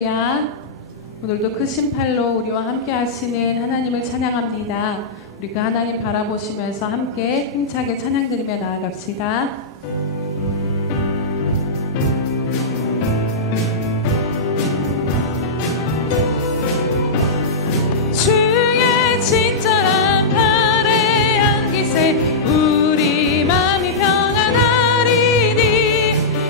오늘도 크신 팔로 우리와 함께 하시는 하나님을 찬양합니다. 우리 그 하나님 바라보시면서 함께 힘차게 찬양드리며 나아갑시다. 주의 친절한 팔에 안기세 우리 마음이 평안하리니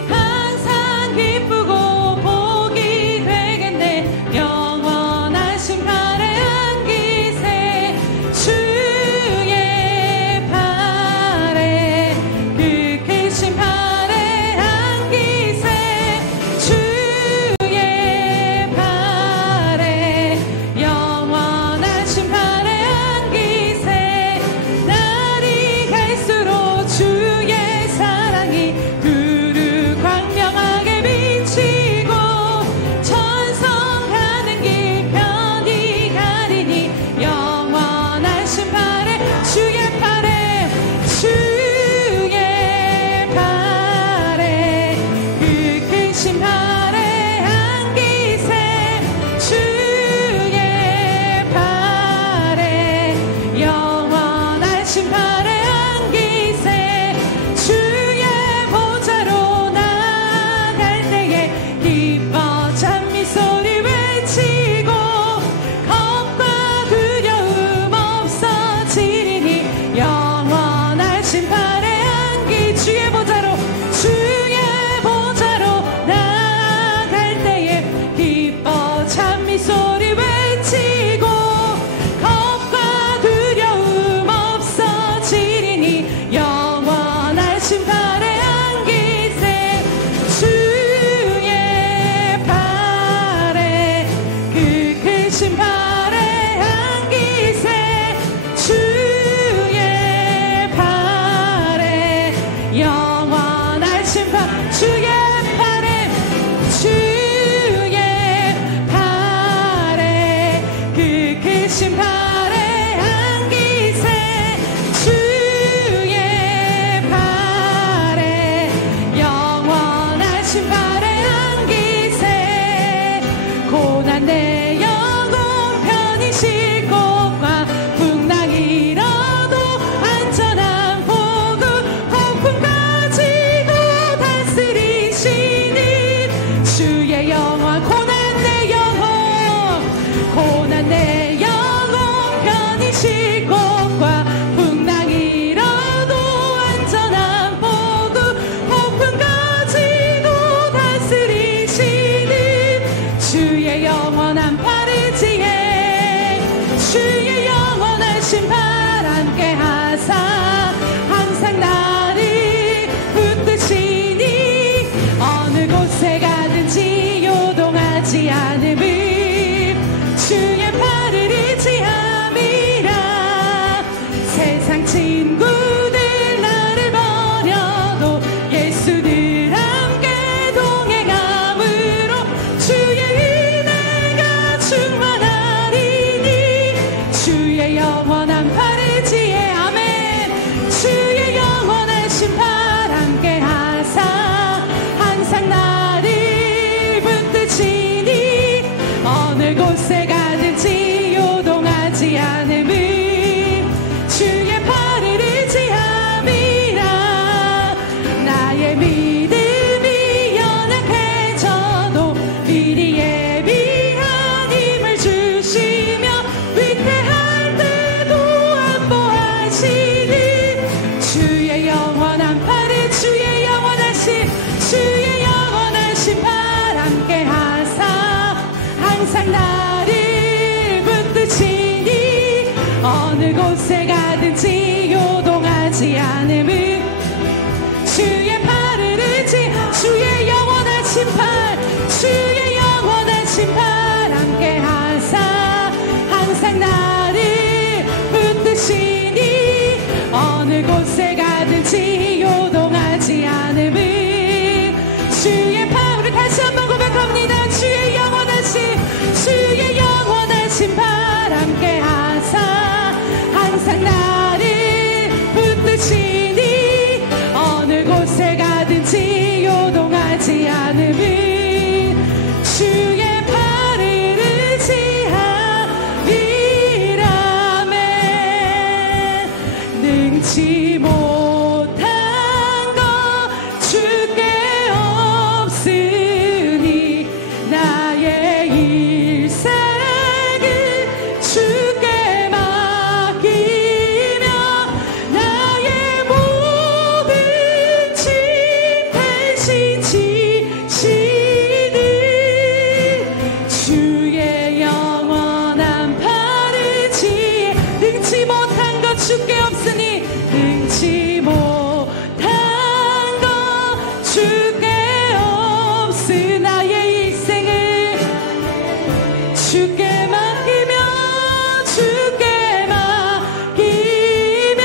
항상 기쁘고 복이 되겠네. 영원하신 팔에 안기세 주의 팔에 그 크신 팔에 안기세 주의 팔에 영원하신 팔에 안기세 날이 갈수록 주의 사랑이 두루 광명하게 비치고 천성 가는 길 편히 가리니 영원하신 팔에 주의 팔에 그 크신 팔에 안기세 주의 팔에 영원하신 팔에 안기세 주의 보좌로 나갈 때에 기뻐 찬미 소리 외치고 겁과 두려움 없어지리니 영원하신 팔에 안기 주의 보좌로 나갈 때에 기뻐 찬미 소리 외치고 겁과 두려움 없어지리니 영원하신 팔에 안기세 주의 팔에 그 크신 팔에 안기세 주의 팔에 영원하신 팔 주의 팔에 그 크신 팔에 안기세 주의 팔에 영원하신 팔에 안기세 고난 내 영혼 편히 쉴 곳과 풍랑이 일어도 안전한 보급 폭풍까지도 다스리시는 주의 영원 고난 내 영혼 편히 쉴 곳과 풍랑이 일어도 안전한 보급 폭풍까지도 다스리시는 주의 영원한 팔을지에 주의 영원하신 팔 함께 하사 항상 나를 붙드시니 어느 곳에 가든지 요동하지 않음을 주의 팔을 의지함이라 세상 친구들 나를 버려도 예수 늘 함께 동행함으로 주의 은혜가 충만하리니 주의 영원한 팔 의지에 아멘 주의 영원하신 팔 함께 하사 항상 나를 붙드시니 어느 곳에 가든지 요동하지 않음을 주의 팔을 의지함이라 나의 믿음이 연약해져도 미리 예비한 힘을 주시며 위태할 때도 안보하시는 주의 영원한 팔을 주의 영원하신 팔 함께 하사 항상 나를 붙드시니 어느 곳에 가든지 요동하지 않음을 주의 팔을 의지 주의 영원하신 팔 함께 하사 항상 나를 붙드시니 어느 곳에 가든지 요동하지 않음을 주의 팔 우리 다시 한번 고백합니다. 주의 영원하신 팔 함께 하사 항상 나 주께 맡기며 주께 맡기며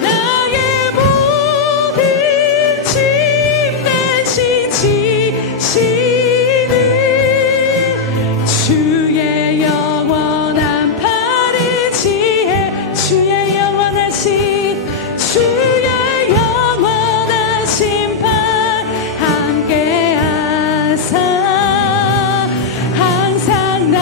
나의 모든 짐 대신 지시는 주의 영원한 팔을 지혜 주의 영원하신 주의 영원한 심판 함께하사 항상 나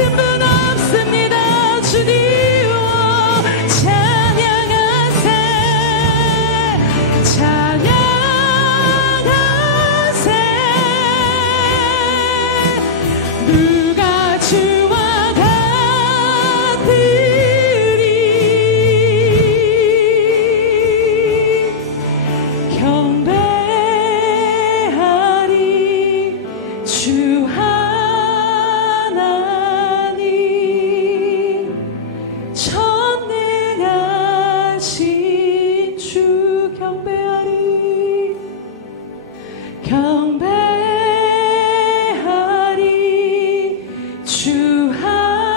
같은 분 없습니다. 주님을 찬양하세 찬양하세. 누가 주와 같으리. 경배하리 주 하나님 전능하신 주. 경배하리 경배하리 주 하나님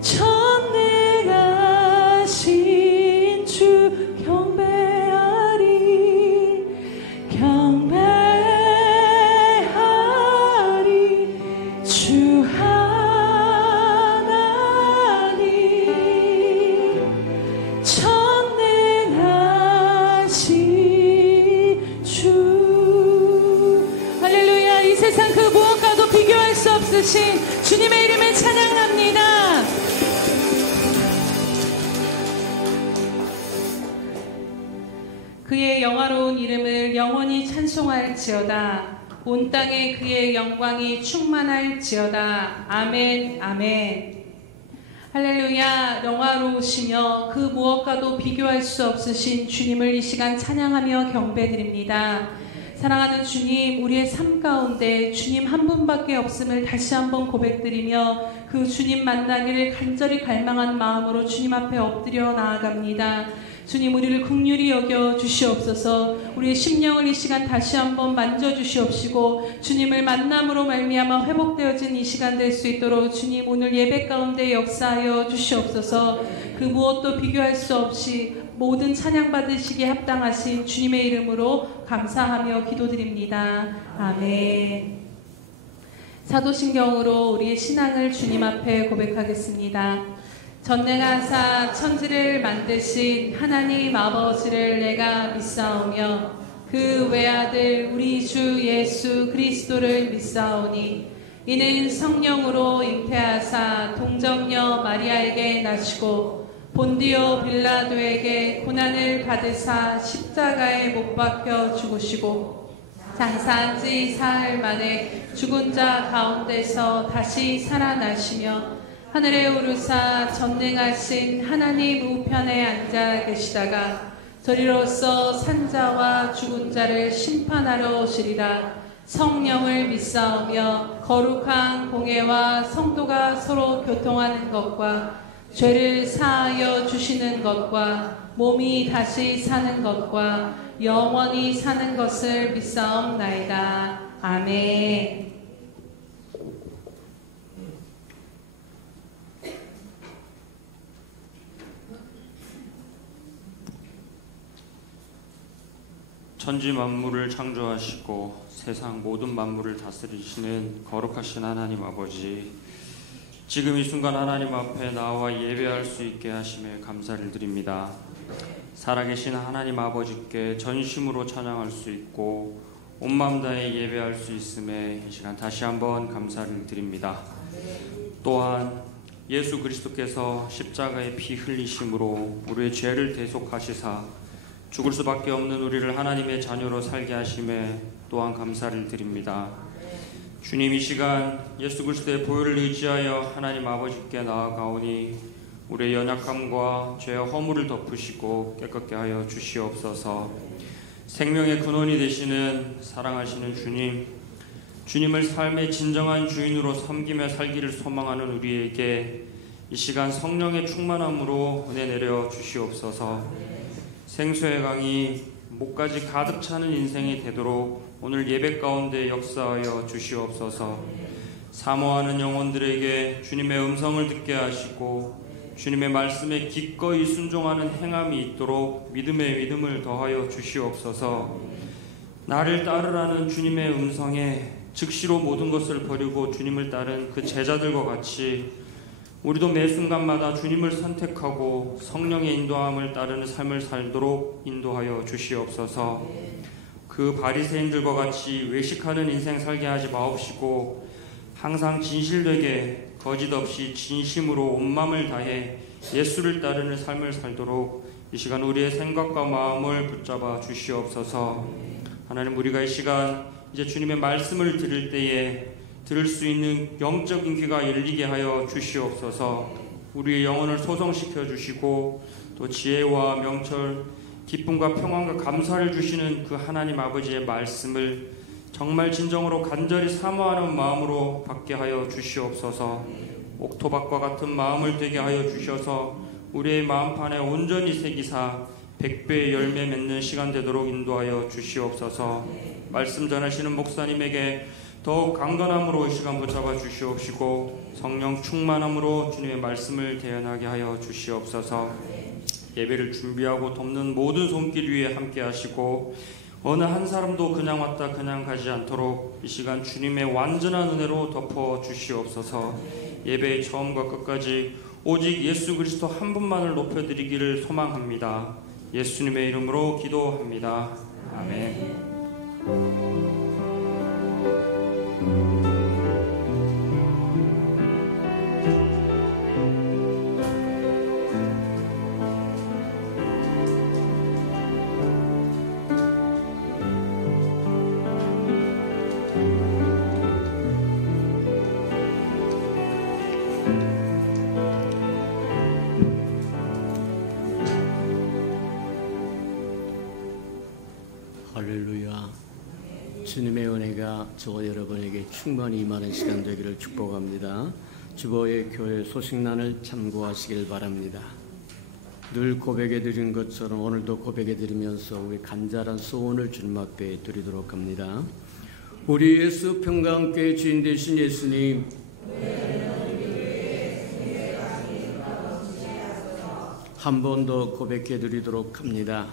전능하신 주. 경배하리 경배하리 주 하나님 전능하신 주. 할렐루야. 이 세상 그 무엇과도 비교할 수 없으신 주님의 이름을 찬양합니다. 그의 영화로운 이름을 영원히 찬송할지어다. 온 땅에 그의 영광이 충만할지어다. 아멘 아멘. 할렐루야. 영화로우시며 그 무엇과도 비교할 수 없으신 주님을 이 시간 찬양하며 경배드립니다. 사랑하는 주님, 우리의 삶 가운데 주님 한 분밖에 없음을 다시 한번 고백드리며 그 주님 만나기를 간절히 갈망한 마음으로 주님 앞에 엎드려 나아갑니다. 주님, 우리를 긍휼히 여겨 주시옵소서. 우리의 심령을 이 시간 다시 한번 만져주시옵시고 주님을 만남으로 말미암아 회복되어진 이 시간 될 수 있도록 주님 오늘 예배 가운데 역사하여 주시옵소서. 그 무엇도 비교할 수 없이 모든 찬양 받으시기에 합당하신 주님의 이름으로 감사하며 기도드립니다. 아멘. 사도신경으로 우리의 신앙을 주님 앞에 고백하겠습니다. 전능하사 천지를 만드신 하나님 아버지를 내가 믿사오며 그 외아들 우리 주 예수 그리스도를 믿사오니 이는 성령으로 잉태하사 동정녀 마리아에게 나시고 본디오 빌라도에게 고난을 받으사 십자가에 못 박혀 죽으시고 장사한 지 사흘 만에 죽은 자 가운데서 다시 살아나시며 하늘에 오르사 전능하신 하나님 우편에 앉아 계시다가 저리로서 산자와 죽은 자를 심판하러 오시리라. 성령을 믿사오며 거룩한 공예와 성도가 서로 교통하는 것과 죄를 사하여 주시는 것과 몸이 다시 사는 것과 영원히 사는 것을 믿사옵나이다. 아멘. 천지 만물을 창조하시고 세상 모든 만물을 다스리시는 거룩하신 하나님 아버지, 지금 이 순간 하나님 앞에 나와 예배할 수 있게 하심에 감사를 드립니다. 살아계신 하나님 아버지께 전심으로 찬양할 수 있고 온 마음 다해 예배할 수 있음에 이 시간 다시 한번 감사를 드립니다. 또한 예수 그리스도께서 십자가의 피 흘리심으로 우리의 죄를 대속하시사 죽을 수밖에 없는 우리를 하나님의 자녀로 살게 하심에 또한 감사를 드립니다. 주님, 이 시간 예수 그리스도의 보혈을 의지하여 하나님 아버지께 나아가오니 우리의 연약함과 죄와 허물을 덮으시고 깨끗게 하여 주시옵소서. 생명의 근원이 되시는 사랑하시는 주님, 주님을 삶의 진정한 주인으로 섬기며 살기를 소망하는 우리에게 이 시간 성령의 충만함으로 은혜 내려 주시옵소서. 생수의 강이 목까지 가득 차는 인생이 되도록 오늘 예배 가운데 역사하여 주시옵소서. 사모하는 영혼들에게 주님의 음성을 듣게 하시고 주님의 말씀에 기꺼이 순종하는 행함이 있도록 믿음의 믿음을 더하여 주시옵소서. 나를 따르라는 주님의 음성에 즉시로 모든 것을 버리고 주님을 따른 그 제자들과 같이 우리도 매 순간마다 주님을 선택하고 성령의 인도함을 따르는 삶을 살도록 인도하여 주시옵소서. 그 그 바리새인들과 같이 외식하는 인생 살게 하지 마옵시고 항상 진실되게 거짓 없이 진심으로 온 마음을 다해 예수를 따르는 삶을 살도록 이 시간 우리의 생각과 마음을 붙잡아 주시옵소서. 하나님, 우리가 이 시간 이제 주님의 말씀을 들을 때에 들을 수 있는 영적인 귀가 열리게 하여 주시옵소서. 우리의 영혼을 소성시켜 주시고 또 지혜와 명철, 기쁨과 평안과 감사를 주시는 그 하나님 아버지의 말씀을 정말 진정으로 간절히 사모하는 마음으로 받게 하여 주시옵소서. 옥토박과 같은 마음을 되게 하여 주셔서 우리의 마음판에 온전히 새기사 100배의 열매 맺는 시간 되도록 인도하여 주시옵소서. 말씀 전하시는 목사님에게 더욱 강건함으로 이 시간 붙잡아 주시옵시고 성령 충만함으로 주님의 말씀을 대연하게 하여 주시옵소서. 예배를 준비하고 돕는 모든 손길 위에 함께 하시고 어느 한 사람도 그냥 왔다 그냥 가지 않도록 이 시간 주님의 완전한 은혜로 덮어 주시옵소서. 예배의 처음과 끝까지 오직 예수 그리스도 한 분만을 높여드리기를 소망합니다. 예수님의 이름으로 기도합니다. 아멘. 할렐루야. 주님의 은혜가 저와 여러분에게 충만히 임하는 시간 되기를 축복합니다. 주보의 교회 소식란을 참고하시길 바랍니다. 늘 고백해 드린 것처럼 오늘도 고백해 드리면서 우리 간절한 소원을 주님 앞에 드리도록 합니다. 우리 예수 평강교회 주인 되신 예수님, 한 번 더 고백해 드리도록 합니다.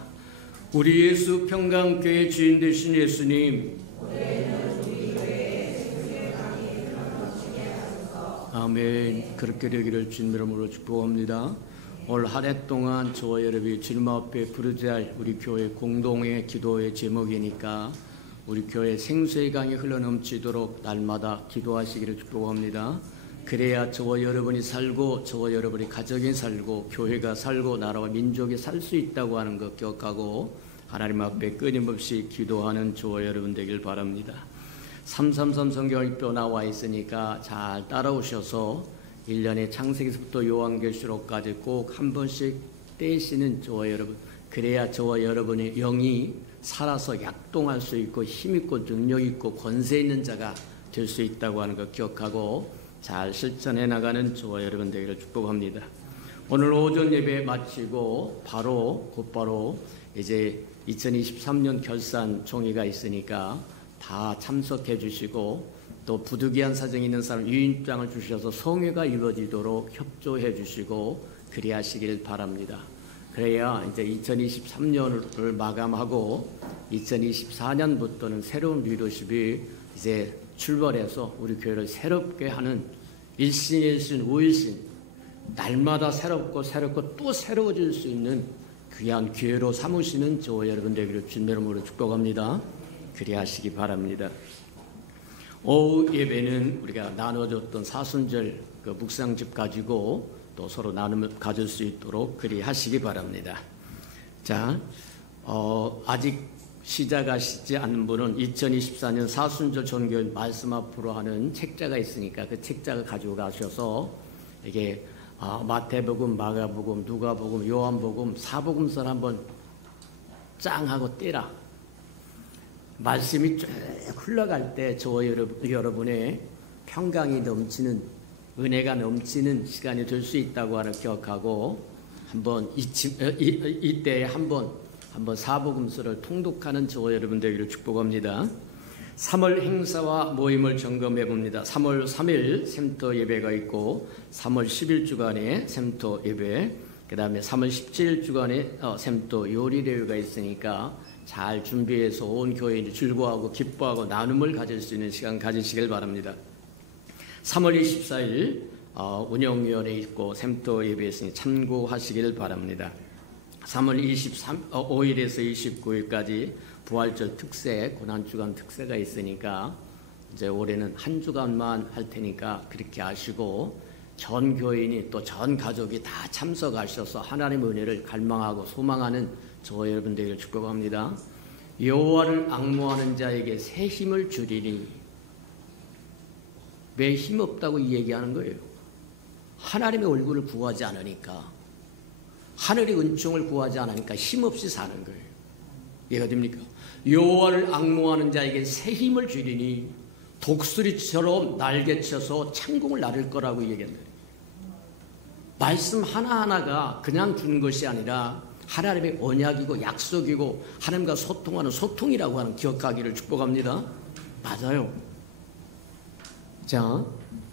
우리 예수 평강교회 주인 되신 예수님, 아멘. 그렇게 되기를 주님 이름으로 축복합니다. 올 한 해 동안 저와 여러분이 주님 앞에 부르지 할 우리 교회 공동의 기도의 제목이니까 우리 교회 생수의 강이 흘러넘치도록 날마다 기도하시기를 축복합니다. 그래야 저와 여러분이 살고 저와 여러분이 가정이 살고 교회가 살고 나라와 민족이 살 수 있다고 하는 것 기억하고 하나님 앞에 끊임없이 기도하는 저와 여러분 되길 바랍니다. 333 성경일표 나와 있으니까 잘 따라오셔서 1년에 창세기부터 요한계시록까지 꼭 한 번씩 떼시는 저와 여러분, 그래야 저와 여러분의 영이 살아서 약동할 수 있고 힘있고 능력있고 권세 있는 자가 될 수 있다고 하는 것 기억하고 잘 실천해 나가는 저와 여러분 되기를 축복합니다. 오늘 오전 예배 마치고 곧바로 이제 2023년 결산 총회가 있으니까 다 참석해 주시고 또 부득이한 사정이 있는 사람 유인장을 주셔서 성회가 이루어지도록 협조해 주시고 그리하시길 바랍니다. 그래야 이제 2023년을 마감하고 2024년부터는 새로운 리더십이 이제 출발해서 우리 교회를 새롭게 하는 일신일신 오일신 날마다 새롭고 또 새로워질 수 있는 귀한 기회로 삼으시는 저와 여러분 되기를 주님의 이름으로 축복합니다. 그리하시기 바랍니다. 오후 예배는 우리가 나눠줬던 사순절 그 묵상집 가지고 또 서로 나눔을 가질 수 있도록 그리하시기 바랍니다. 자, 아직 시작하시지 않은 분은 2024년 사순절 전교회 말씀 앞으로 하는 책자가 있으니까 그 책자를 가지고 가셔서 이게 마태복음, 마가복음, 누가복음, 요한복음, 사복음서를 한번 짱 하고 떼라. 말씀이 쭉 흘러갈 때 저와 여러분의 평강이 넘치는 은혜가 넘치는 시간이 될 수 있다고 하는 기억하고 한번 이때에 한번 사복음서를 통독하는 저와 여러분 되기를 축복합니다. 3월 행사와 모임을 점검해 봅니다. 3월 3일 샘터 예배가 있고 3월 10일 주간에 샘터 예배, 그 다음에 3월 17일 주간에 샘터 요리 대회가 있으니까 잘 준비해서 온 교회인이 즐거워하고 기뻐하고 나눔을 가질 수 있는 시간 가지시길 바랍니다. 3월 24일 운영위원회 있고 샘터 예배 있으니 참고하시길 바랍니다. 3월 5일에서 29일까지 부활절 특세, 고난주간 특세가 있으니까 이제 올해는 한 주간만 할 테니까 그렇게 하시고 전 교인이 또 전 가족이 다 참석하셔서 하나님의 은혜를 갈망하고 소망하는 저와 여러분 되기를 축복합니다. 여호와를 앙모하는 자에게 새 힘을 주리니. 왜 힘 없다고 이 얘기하는 거예요? 하나님의 얼굴을 구하지 않으니까, 하늘의 은총을 구하지 않으니까 힘없이 사는 거예요. 이해가 됩니까? 여호와를 앙모하는 자에게 새 힘을 주리니 독수리처럼 날개쳐서 창공을 나를 거라고 얘기했네요. 말씀 하나하나가 그냥 주는 것이 아니라 하나님의 언약이고 약속이고 하나님과 소통하는 소통이라고 하는 기억하기를 축복합니다. 맞아요. 자,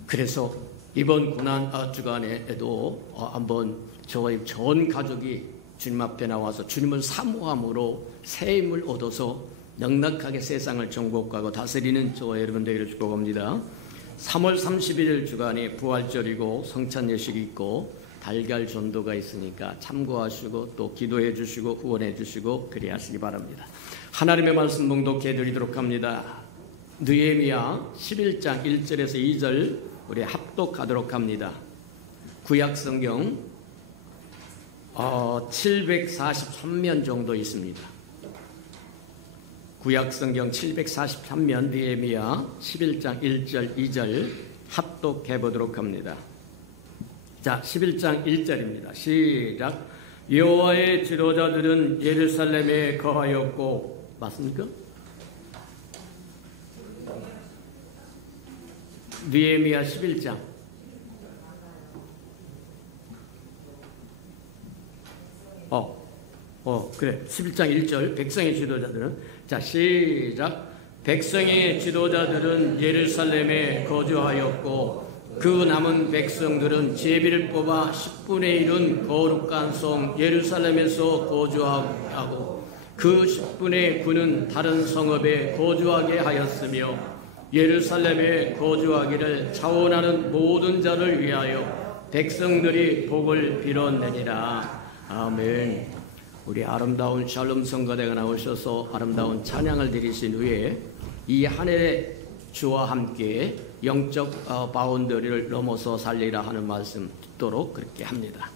그래서 이번 고난주간에도 한번 저희 전 가족이 주님 앞에 나와서 주님을 사모함으로 새 힘을 얻어서 넉넉하게 세상을 정복하고 다스리는 저와 여러분 되기를 축복합니다. 3월 31일 주간이 부활절이고 성찬 예식이 있고 달걀 전도가 있으니까 참고하시고 또 기도해 주시고 후원해 주시고 그리 하시기 바랍니다. 하나님의 말씀 봉독해 드리도록 합니다. 느헤미야 11장 1절에서 2절 우리 합독하도록 합니다. 구약성경 743면 정도 있습니다. 구약성경 743면 느헤미야 11장 1절 2절 합독해 보도록 합니다. 자, 11장 1절입니다. 시작. 여호와의 지도자들은 예루살렘에 거하였고, 맞습니까? 느헤미야 11장. 그래. 11장 1절. 백성의 지도자들은. 자, 시작. 백성의 지도자들은 예루살렘에 거주하였고, 그 남은 백성들은 제비를 뽑아 10분의 1은 거룩한 성 예루살렘에서 거주하고 그 10분의 9는 다른 성읍에 거주하게 하였으며 예루살렘에 거주하기를 자원하는 모든 자를 위하여 백성들이 복을 빌어내니라. 아멘. 우리 아름다운 샬롬 성가대가 나오셔서 아름다운 찬양을 드리신 후에 이 한 해 주와 함께 영적 바운더리를 넘어서 살리라 하는 말씀 듣도록 그렇게 합니다.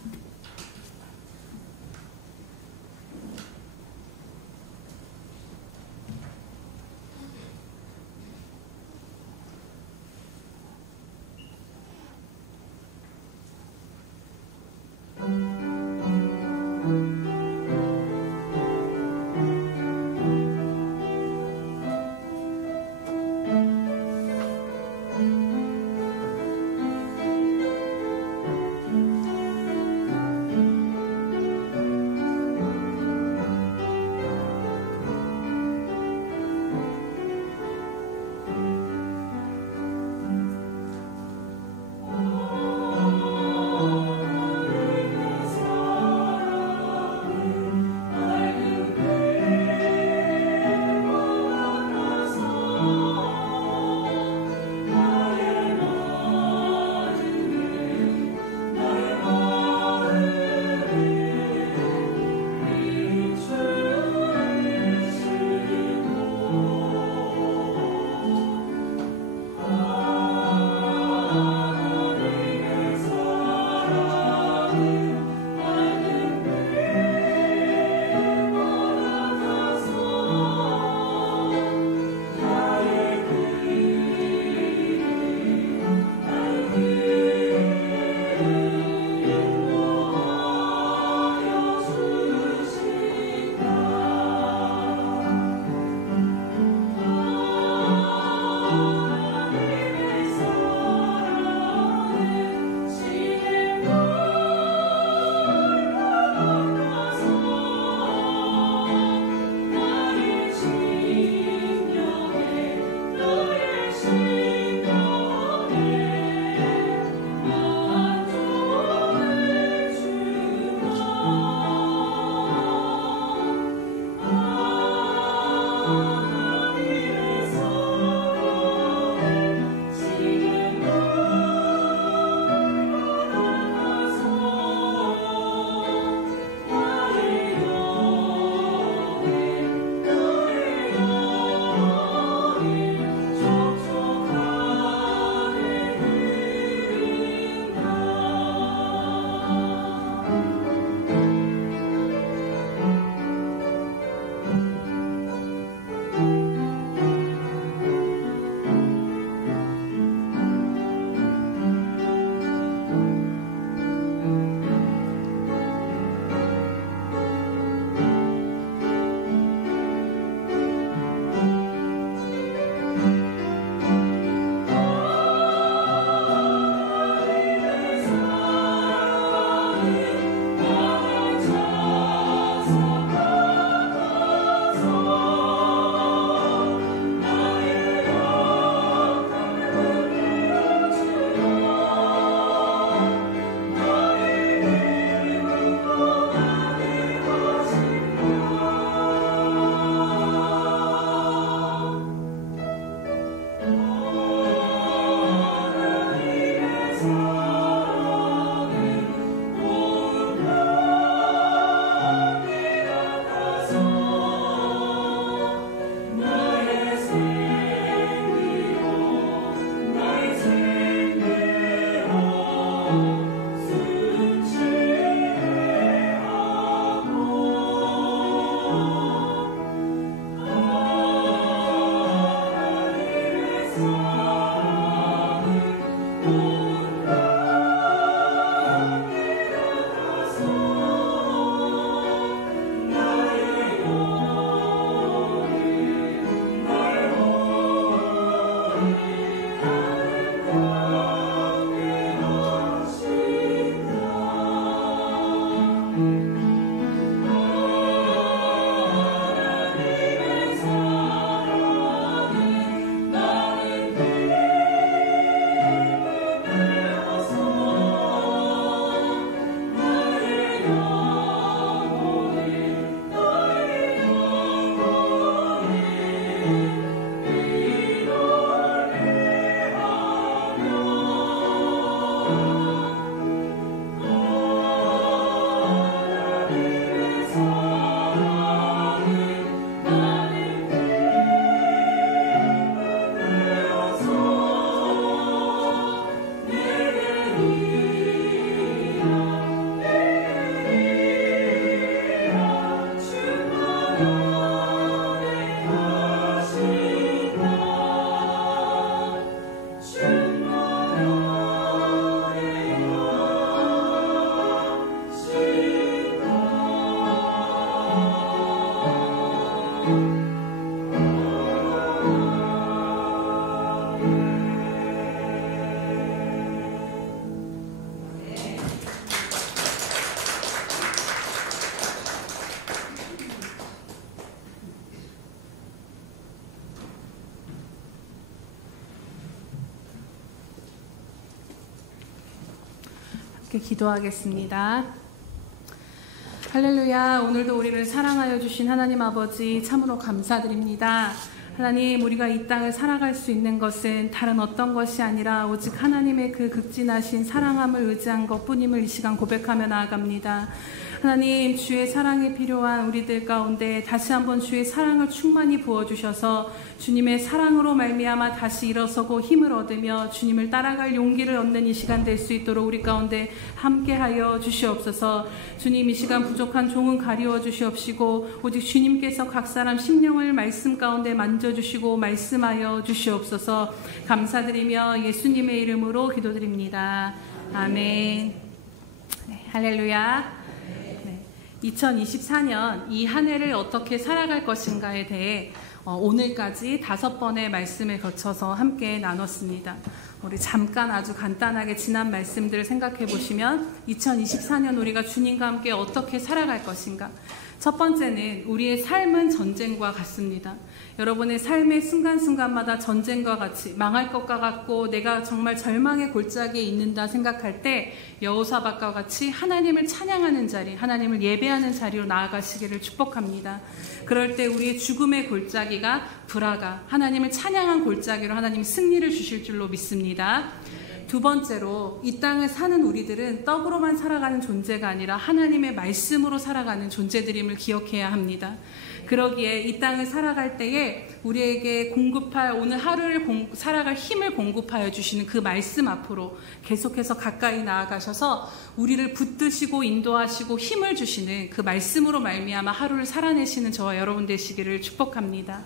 함께 기도하겠습니다. 할렐루야. 오늘도 우리를 사랑하여 주신 하나님 아버지 참으로 감사드립니다. 하나님, 우리가 이 땅을 살아갈 수 있는 것은 다른 어떤 것이 아니라 오직 하나님의 그 극진하신 사랑함을 의지한 것뿐임을 이 시간 고백하며 나아갑니다. 하나님, 주의 사랑이 필요한 우리들 가운데 다시 한번 주의 사랑을 충만히 부어주셔서 주님의 사랑으로 말미암아 다시 일어서고 힘을 얻으며 주님을 따라갈 용기를 얻는 이 시간 될 수 있도록 우리 가운데 함께하여 주시옵소서. 주님, 이 시간 부족한 종은 가리워 주시옵시고 오직 주님께서 각 사람 심령을 말씀 가운데 만져주시고 말씀하여 주시옵소서. 감사드리며 예수님의 이름으로 기도드립니다. 아멘. 네, 할렐루야. 2024년 이 한 해를 어떻게 살아갈 것인가에 대해 오늘까지 5번의 말씀을 거쳐서 함께 나눴습니다. 우리 잠깐 아주 간단하게 지난 말씀들을 생각해 보시면 2024년 우리가 주님과 함께 어떻게 살아갈 것인가. 첫 번째는 우리의 삶은 전쟁과 같습니다. 여러분의 삶의 순간순간마다 전쟁과 같이 망할 것과 같고 내가 정말 절망의 골짜기에 있는다 생각할 때 여호사밧과 같이 하나님을 찬양하는 자리, 하나님을 예배하는 자리로 나아가시기를 축복합니다. 그럴 때 우리의 죽음의 골짜기가 불화가 하나님을 찬양한 골짜기로 하나님이 승리를 주실 줄로 믿습니다. 두 번째로 이 땅을 사는 우리들은 떡으로만 살아가는 존재가 아니라 하나님의 말씀으로 살아가는 존재들임을 기억해야 합니다. 그러기에 이 땅을 살아갈 때에 우리에게 공급할 오늘 하루를 살아갈 힘을 공급하여 주시는 그 말씀 앞으로 계속해서 가까이 나아가셔서 우리를 붙드시고 인도하시고 힘을 주시는 그 말씀으로 말미암아 하루를 살아내시는 저와 여러분 되시기를 축복합니다.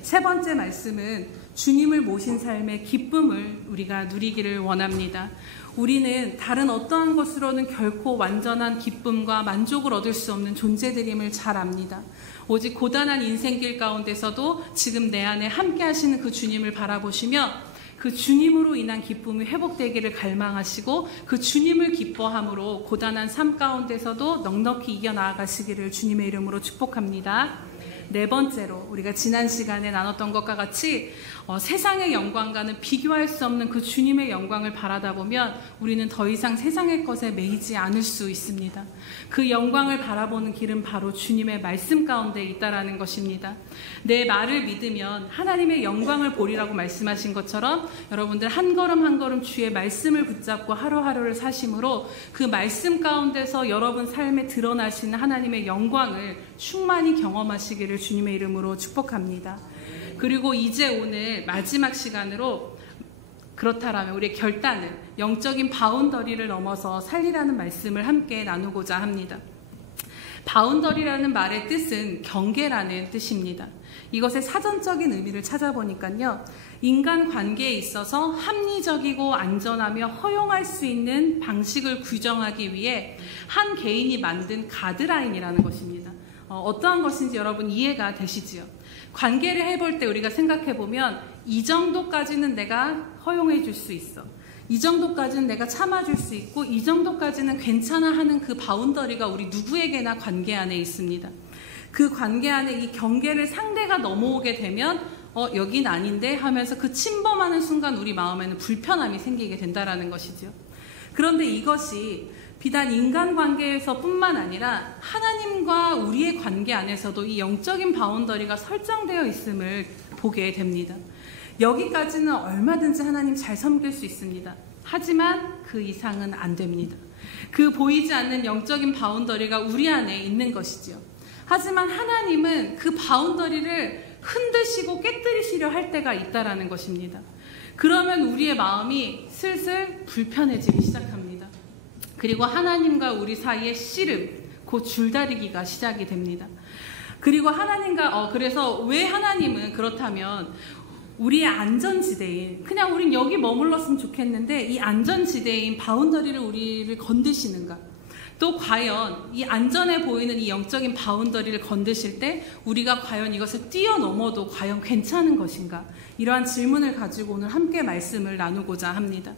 세 번째 말씀은 주님을 모신 삶의 기쁨을 우리가 누리기를 원합니다. 우리는 다른 어떠한 것으로는 결코 완전한 기쁨과 만족을 얻을 수 없는 존재들임을 잘 압니다. 오직 고단한 인생길 가운데서도 지금 내 안에 함께 하시는 그 주님을 바라보시며 그 주님으로 인한 기쁨이 회복되기를 갈망하시고 그 주님을 기뻐함으로 고단한 삶 가운데서도 넉넉히 이겨나가시기를 주님의 이름으로 축복합니다. 네 번째로 우리가 지난 시간에 나눴던 것과 같이 세상의 영광과는 비교할 수 없는 그 주님의 영광을 바라다 보면 우리는 더 이상 세상의 것에 매이지 않을 수 있습니다. 그 영광을 바라보는 길은 바로 주님의 말씀 가운데 있다라는 것입니다. 내 말을 믿으면 하나님의 영광을 보리라고 말씀하신 것처럼 여러분들 한 걸음 한 걸음 주의 말씀을 붙잡고 하루하루를 사심으로 그 말씀 가운데서 여러분 삶에 드러나시는 하나님의 영광을 충만히 경험하시기를 주님의 이름으로 축복합니다. 그리고 이제 오늘 마지막 시간으로 그렇다라면 우리의 결단을 영적인 바운더리를 넘어서 살리라는 말씀을 함께 나누고자 합니다. 바운더리라는 말의 뜻은 경계라는 뜻입니다. 이것의 사전적인 의미를 찾아보니까요, 인간 관계에 있어서 합리적이고 안전하며 허용할 수 있는 방식을 규정하기 위해 한 개인이 만든 가드라인이라는 것입니다. 어떠한 것인지 여러분 이해가 되시지요? 관계를 해볼 때 우리가 생각해보면 이 정도까지는 내가 허용해 줄 수 있어, 이 정도까지는 내가 참아줄 수 있고, 이 정도까지는 괜찮아 하는 그 바운더리가 우리 누구에게나 관계 안에 있습니다. 그 관계 안에 이 경계를 상대가 넘어오게 되면 여긴 아닌데 하면서 그 침범하는 순간 우리 마음에는 불편함이 생기게 된다는 것이죠. 그런데 이것이 비단 인간관계에서 뿐만 아니라 하나님과 우리의 관계 안에서도 이 영적인 바운더리가 설정되어 있음을 보게 됩니다. 여기까지는 얼마든지 하나님 잘 섬길 수 있습니다. 하지만 그 이상은 안 됩니다. 그 보이지 않는 영적인 바운더리가 우리 안에 있는 것이지요. 하지만 하나님은 그 바운더리를 흔드시고 깨뜨리시려 할 때가 있다라는 것입니다. 그러면 우리의 마음이 슬슬 불편해지기 시작합니다. 그리고 하나님과 우리 사이의 씨름, 곧 줄다리기가 시작이 됩니다. 그리고 하나님과 그래서 왜 하나님은 그렇다면 우리의 안전지대인, 그냥 우린 여기 머물렀으면 좋겠는데 이 안전지대인 바운더리를 우리를 건드시는가? 또 과연 이 안전해 보이는 이 영적인 바운더리를 건드실 때 우리가 과연 이것을 뛰어넘어도 과연 괜찮은 것인가? 이러한 질문을 가지고 오늘 함께 말씀을 나누고자 합니다.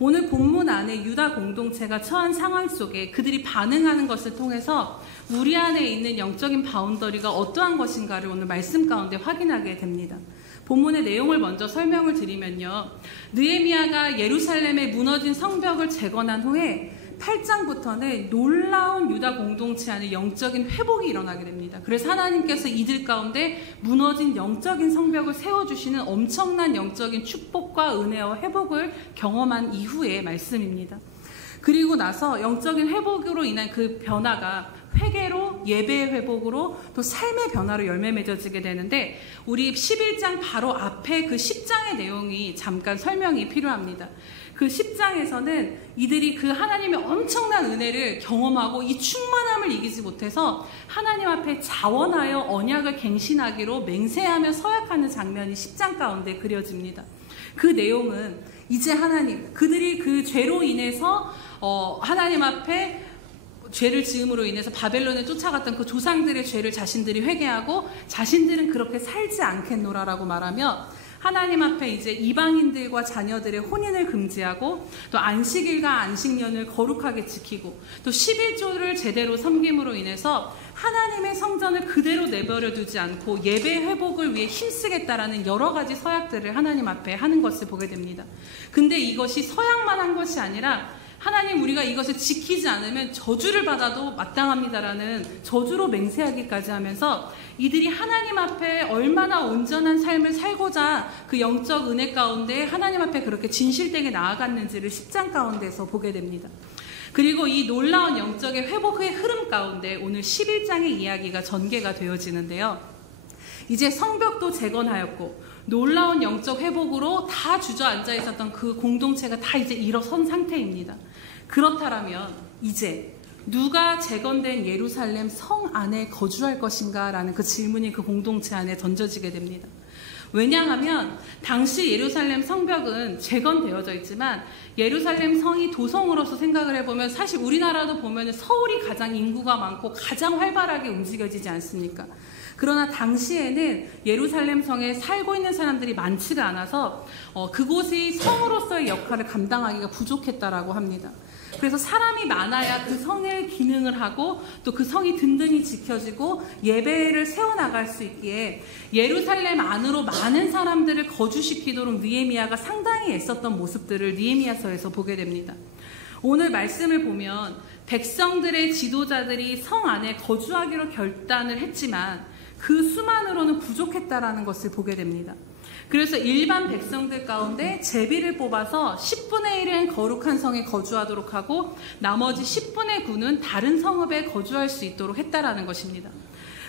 오늘 본문 안에 유다 공동체가 처한 상황 속에 그들이 반응하는 것을 통해서 우리 안에 있는 영적인 바운더리가 어떠한 것인가를 오늘 말씀 가운데 확인하게 됩니다. 본문의 내용을 먼저 설명을 드리면요, 느헤미야가 예루살렘의 무너진 성벽을 재건한 후에 8장부터는 놀라운 유다 공동체 안에 영적인 회복이 일어나게 됩니다. 그래서 하나님께서 이들 가운데 무너진 영적인 성벽을 세워주시는 엄청난 영적인 축복과 은혜와 회복을 경험한 이후의 말씀입니다. 그리고 나서 영적인 회복으로 인한 그 변화가 회개로, 예배의 회복으로, 또 삶의 변화로 열매 맺어지게 되는데, 우리 11장 바로 앞에 그 10장의 내용이 잠깐 설명이 필요합니다. 그 10장에서는 이들이 그 하나님의 엄청난 은혜를 경험하고 이 충만함을 이기지 못해서 하나님 앞에 자원하여 언약을 갱신하기로 맹세하며 서약하는 장면이 10장 가운데 그려집니다. 그 내용은 이제 하나님, 그들이 그 죄로 인해서 하나님 앞에 죄를 지음으로 인해서 바벨론에 쫓아갔던 그 조상들의 죄를 자신들이 회개하고 자신들은 그렇게 살지 않겠노라라고 말하며 하나님 앞에 이제 이방인들과 자녀들의 혼인을 금지하고 또 안식일과 안식년을 거룩하게 지키고 또 11조를 제대로 섬김으로 인해서 하나님의 성전을 그대로 내버려 두지 않고 예배 회복을 위해 힘쓰겠다라는 여러 가지 서약들을 하나님 앞에 하는 것을 보게 됩니다. 근데 이것이 서약만 한 것이 아니라 하나님, 우리가 이것을 지키지 않으면 저주를 받아도 마땅합니다라는 저주로 맹세하기까지 하면서 이들이 하나님 앞에 얼마나 온전한 삶을 살고자 그 영적 은혜 가운데 하나님 앞에 그렇게 진실되게 나아갔는지를 10장 가운데서 보게 됩니다. 그리고 이 놀라운 영적의 회복의 흐름 가운데 오늘 11장의 이야기가 전개가 되어지는데요. 이제 성벽도 재건하였고 놀라운 영적 회복으로 다 주저앉아 있었던 그 공동체가 다 이제 일어선 상태입니다. 그렇다면 이제 누가 재건된 예루살렘 성 안에 거주할 것인가 라는 그 질문이 그 공동체 안에 던져지게 됩니다. 왜냐하면 당시 예루살렘 성벽은 재건되어져 있지만 예루살렘 성이 도성으로서 생각을 해보면 사실 우리나라도 보면 서울이 가장 인구가 많고 가장 활발하게 움직여지지 않습니까? 그러나 당시에는 예루살렘 성에 살고 있는 사람들이 많지가 않아서 그곳이 성으로서의 역할을 감당하기가 부족했다라고 합니다. 그래서 사람이 많아야 그 성의 기능을 하고 또 그 성이 든든히 지켜지고 예배를 세워나갈 수 있기에 예루살렘 안으로 많은 사람들을 거주시키도록 느헤미야가 상당히 애썼던 모습들을 느헤미야서에서 보게 됩니다. 오늘 말씀을 보면 백성들의 지도자들이 성 안에 거주하기로 결단을 했지만 그 수만으로는 부족했다라는 것을 보게 됩니다. 그래서 일반 백성들 가운데 제비를 뽑아서 10분의 1은 거룩한 성에 거주하도록 하고 나머지 10분의 9는 다른 성읍에 거주할 수 있도록 했다라는 것입니다.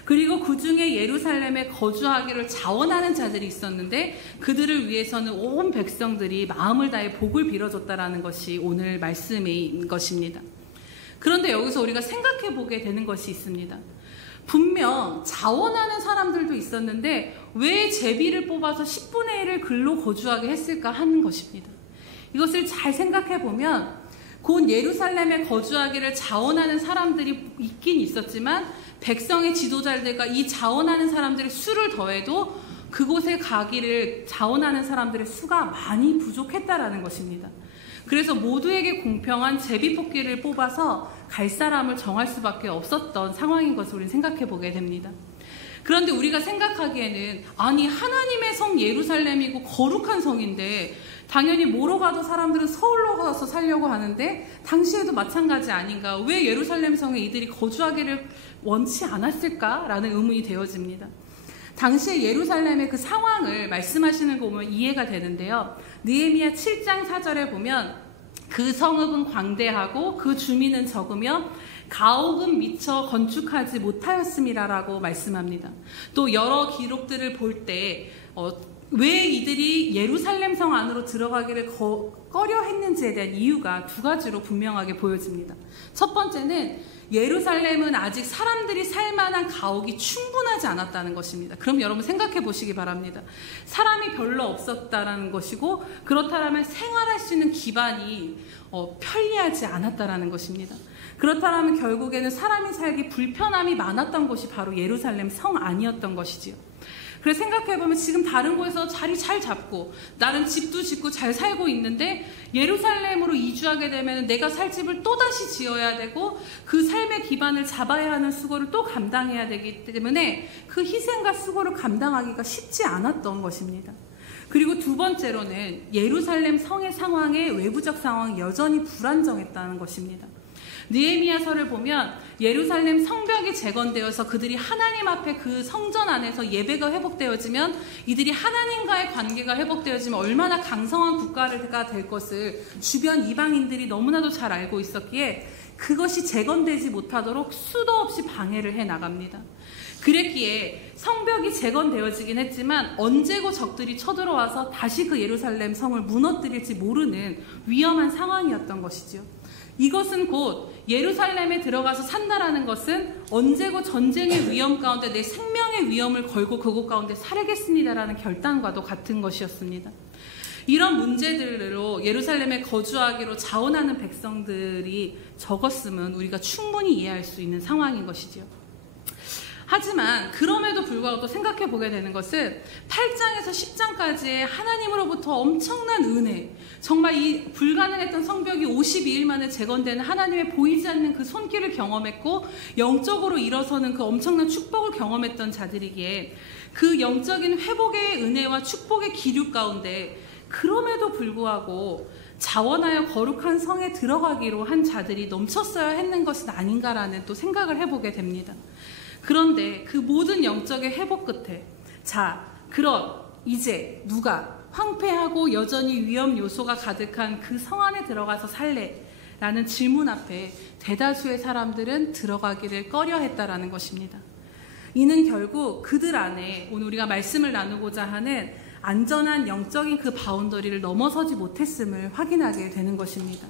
그리고 그 중에 예루살렘에 거주하기를 자원하는 자들이 있었는데 그들을 위해서는 온 백성들이 마음을 다해 복을 빌어줬다라는 것이 오늘 말씀인 것입니다. 그런데 여기서 우리가 생각해 보게 되는 것이 있습니다. 분명 자원하는 사람들도 있었는데 왜 제비를 뽑아서 10분의 1을 글로 거주하게 했을까 하는 것입니다. 이것을 잘 생각해 보면 곧 예루살렘에 거주하기를 자원하는 사람들이 있긴 있었지만 백성의 지도자들과 이 자원하는 사람들의 수를 더해도 그곳에 가기를 자원하는 사람들의 수가 많이 부족했다라는 것입니다. 그래서 모두에게 공평한 제비뽑기를 뽑아서 갈 사람을 정할 수밖에 없었던 상황인 것을 우리는 생각해 보게 됩니다. 그런데 우리가 생각하기에는 아니 하나님의 성 예루살렘이고 거룩한 성인데 당연히 뭐로 가도 사람들은 서울로 가서 살려고 하는데 당시에도 마찬가지 아닌가? 왜 예루살렘 성에 이들이 거주하기를 원치 않았을까라는 의문이 되어집니다. 당시에 예루살렘의 그 상황을 말씀하시는 거 보면 이해가 되는데요. 느헤미야 7장 4절에 보면 그 성읍은 광대하고 그 주민은 적으며 가옥은 미처 건축하지 못하였음이라라고 말씀합니다. 또 여러 기록들을 볼 때 왜 이들이 예루살렘 성 안으로 들어가기를 꺼려 했는지에 대한 이유가 두 가지로 분명하게 보여집니다. 첫 번째는 예루살렘은 아직 사람들이 살만한 가옥이 충분하지 않았다는 것입니다. 그럼 여러분 생각해 보시기 바랍니다. 사람이 별로 없었다는 것이고 그렇다면 생활할 수 있는 기반이 편리하지 않았다는 것입니다. 그렇다면 결국에는 사람이 살기 불편함이 많았던 곳이 바로 예루살렘 성 안이었던 것이지요. 그래서 생각해보면 지금 다른 곳에서 자리 잘 잡고 나는 집도 짓고 잘 살고 있는데 예루살렘으로 이주하게 되면 내가 살 집을 또다시 지어야 되고 그 삶의 기반을 잡아야 하는 수고를 또 감당해야 되기 때문에 그 희생과 수고를 감당하기가 쉽지 않았던 것입니다. 그리고 두 번째로는 예루살렘 성의 상황의 외부적 상황이 여전히 불안정했다는 것입니다. 느헤미야서를 보면 예루살렘 성벽이 재건되어서 그들이 하나님 앞에 그 성전 안에서 예배가 회복되어지면 이들이 하나님과의 관계가 회복되어지면 얼마나 강성한 국가가 될 것을 주변 이방인들이 너무나도 잘 알고 있었기에 그것이 재건되지 못하도록 수도 없이 방해를 해나갑니다. 그랬기에 성벽이 재건되어지긴 했지만 언제고 적들이 쳐들어와서 다시 그 예루살렘 성을 무너뜨릴지 모르는 위험한 상황이었던 것이지요. 이것은 곧 예루살렘에 들어가서 산다라는 것은 언제고 전쟁의 위험 가운데 내 생명의 위험을 걸고 그곳 가운데 살겠습니다라는 결단과도 같은 것이었습니다. 이런 문제들로 예루살렘에 거주하기로 자원하는 백성들이 적었음은 우리가 충분히 이해할 수 있는 상황인 것이지요. 하지만 그럼에도 불구하고 또 생각해 보게 되는 것은 8장에서 10장까지의 하나님으로부터 엄청난 은혜, 정말 이 불가능했던 성벽이 52일 만에 재건되는 하나님의 보이지 않는 그 손길을 경험했고 영적으로 일어서는 그 엄청난 축복을 경험했던 자들이기에 그 영적인 회복의 은혜와 축복의 기류 가운데 그럼에도 불구하고 자원하여 거룩한 성에 들어가기로 한 자들이 넘쳤어야 했는 것은 아닌가라는 또 생각을 해보게 됩니다. 그런데 그 모든 영적의 회복 끝에 그럼 이제 누가 황폐하고 여전히 위험 요소가 가득한 그 성 안에 들어가서 살래? 라는 질문 앞에 대다수의 사람들은 들어가기를 꺼려했다라는 것입니다. 이는 결국 그들 안에 오늘 우리가 말씀을 나누고자 하는 안전한 영적인 그 바운더리를 넘어서지 못했음을 확인하게 되는 것입니다.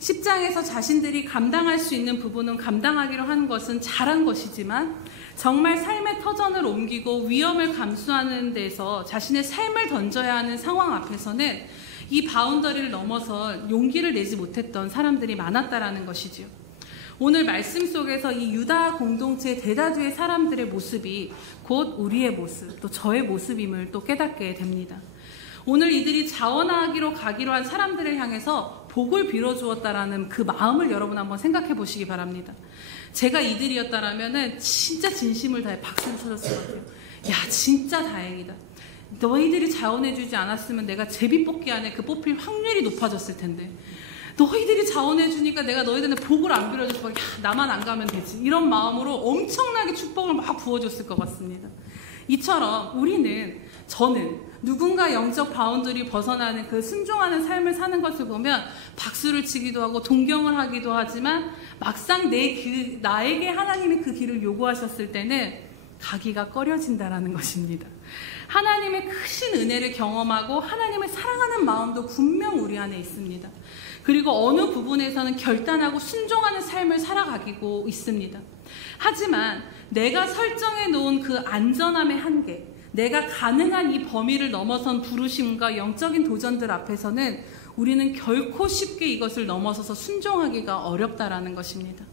10장에서 자신들이 감당할 수 있는 부분은 감당하기로 한 것은 잘한 것이지만 정말 삶의 터전을 옮기고 위험을 감수하는 데서 자신의 삶을 던져야 하는 상황 앞에서는 이 바운더리를 넘어서 용기를 내지 못했던 사람들이 많았다라는 것이지요. 오늘 말씀 속에서 이 유다 공동체의 대다수의 사람들의 모습이 곧 우리의 모습, 또 저의 모습임을 또 깨닫게 됩니다. 오늘 이들이 자원하기로 가기로 한 사람들을 향해서 복을 빌어주었다라는 그 마음을 여러분 한번 생각해 보시기 바랍니다. 제가 이들이었다라면은 진짜 진심을 다해 박수를 쳐줬을 것 같아요. 야, 진짜 다행이다. 너희들이 자원해주지 않았으면 내가 제비뽑기 안에 그 뽑힐 확률이 높아졌을 텐데. 너희들이 자원해주니까 내가 너희들한테 복을 안 빌어줘서 야, 나만 안 가면 되지. 이런 마음으로 엄청나게 축복을 막 부어줬을 것 같습니다. 이처럼 저는 누군가 영적 바운더리 벗어나는 그 순종하는 삶을 사는 것을 보면 박수를 치기도 하고 동경을 하기도 하지만 막상 나에게 하나님이 그 길을 요구하셨을 때는 가기가 꺼려진다라는 것입니다. 하나님의 크신 은혜를 경험하고 하나님을 사랑하는 마음도 분명 우리 안에 있습니다. 그리고 어느 부분에서는 결단하고 순종하는 삶을 살아가고 있습니다. 하지만 내가 설정해 놓은 그 안전함의 한계, 내가 가능한 이 범위를 넘어선 부르심과 영적인 도전들 앞에서는 우리는 결코 쉽게 이것을 넘어서서 순종하기가 어렵다라는 것입니다.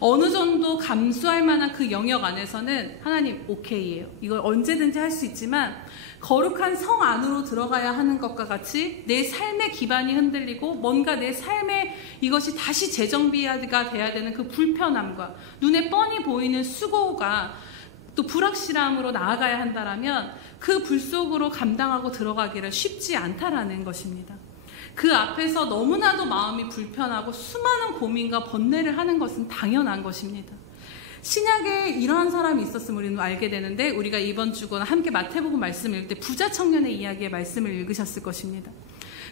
어느 정도 감수할 만한 그 영역 안에서는 하나님 오케이예요. 이걸 언제든지 할 수 있지만 거룩한 성 안으로 들어가야 하는 것과 같이 내 삶의 기반이 흔들리고 뭔가 내 삶에 이것이 다시 재정비가 돼야 되는 그 불편함과 눈에 뻔히 보이는 수고가 또 불확실함으로 나아가야 한다라면 그 불 속으로 감당하고 들어가기를 쉽지 않다라는 것입니다. 그 앞에서 너무나도 마음이 불편하고 수많은 고민과 번뇌를 하는 것은 당연한 것입니다. 신약에 이러한 사람이 있었음을 우리는 알게 되는데, 우리가 이번 주거나 함께 마태복음 말씀을 읽을 때 부자 청년의 이야기의 말씀을 읽으셨을 것입니다.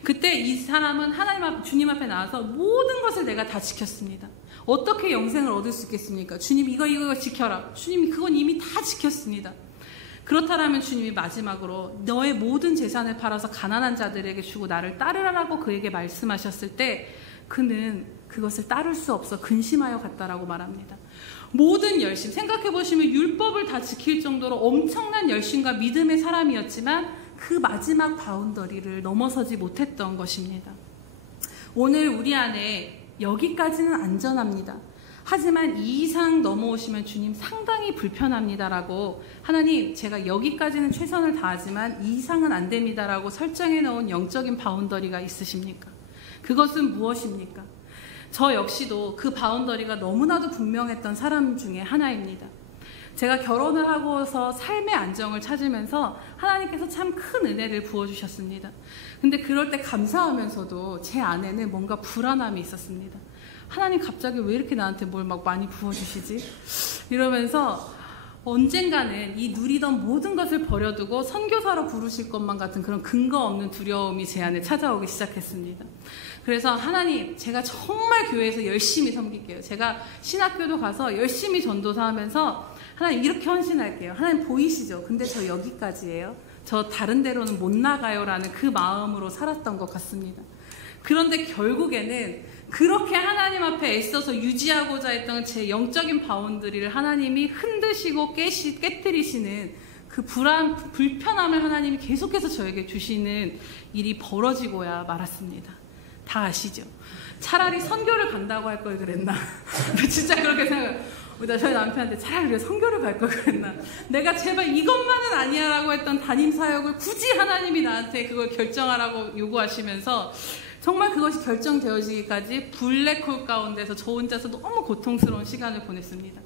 그때 이 사람은 하나님 앞에, 주님 앞에 나와서 모든 것을 내가 다 지켰습니다. 어떻게 영생을 얻을 수 있겠습니까? 주님 이거 지켜라. 주님이 그건 이미 다 지켰습니다. 그렇다면 주님이 마지막으로 너의 모든 재산을 팔아서 가난한 자들에게 주고 나를 따르라고 그에게 말씀하셨을 때 그는 그것을 따를 수 없어 근심하여 갔다라고 말합니다. 모든 열심, 생각해보시면 율법을 다 지킬 정도로 엄청난 열심과 믿음의 사람이었지만 그 마지막 바운더리를 넘어서지 못했던 것입니다. 오늘 우리 안에 여기까지는 안전합니다. 하지만 이 이상 넘어오시면 주님 상당히 불편합니다라고, 하나님 제가 여기까지는 최선을 다하지만 이 이상은 안 됩니다라고 설정해 놓은 영적인 바운더리가 있으십니까? 그것은 무엇입니까? 저 역시도 그 바운더리가 너무나도 분명했던 사람 중에 하나입니다. 제가 결혼을 하고서 삶의 안정을 찾으면서 하나님께서 참 큰 은혜를 부어주셨습니다. 근데 그럴 때 감사하면서도 제 안에는 뭔가 불안함이 있었습니다. 하나님 갑자기 왜 이렇게 나한테 뭘 막 많이 부어주시지? 이러면서 언젠가는 이 누리던 모든 것을 버려두고 선교사로 부르실 것만 같은 그런 근거 없는 두려움이 제 안에 찾아오기 시작했습니다. 그래서 하나님, 제가 정말 교회에서 열심히 섬길게요. 제가 신학교도 가서 열심히 전도사 하면서 하나님 이렇게 헌신할게요. 하나님 보이시죠? 근데 저 여기까지예요. 저 다른 데로는 못 나가요 라는 그 마음으로 살았던 것 같습니다. 그런데 결국에는 그렇게 하나님 앞에 애써서 유지하고자 했던 제 영적인 바운더리를 하나님이 흔드시고 깨뜨리시는 그 불편함을 하나님이 계속해서 저에게 주시는 일이 벌어지고야 말았습니다. 다 아시죠? 차라리 선교를 간다고 할 걸 그랬나? 진짜 그렇게 생각해요. 저희 남편한테 차라리 그래 선교를 갈 걸 그랬나? 내가 제발 이것만은 아니야 라고 했던 담임 사역을 굳이 하나님이 나한테 그걸 결정하라고 요구하시면서 정말 그것이 결정되어지기까지 블랙홀 가운데서 저 혼자서 너무 고통스러운 시간을 보냈습니다.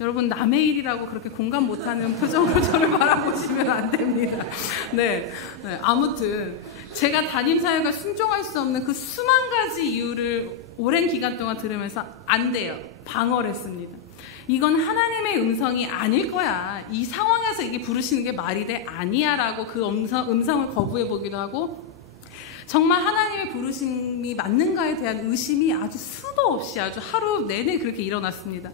여러분, 남의 일이라고 그렇게 공감 못하는 표정으로 저를 바라보시면 안 됩니다. 네, 아무튼 제가 담임 사역을 순종할 수 없는 그 수만 가지 이유를 오랜 기간 동안 들으면서 안 돼요. 방어를 했습니다. 이건 하나님의 음성이 아닐 거야. 이 상황에서 이게 부르시는 게 말이 돼? 아니야 라고 그 음성을 거부해 보기도 하고, 정말 하나님의 부르심이 맞는가에 대한 의심이 아주 수도 없이 아주 하루 내내 그렇게 일어났습니다.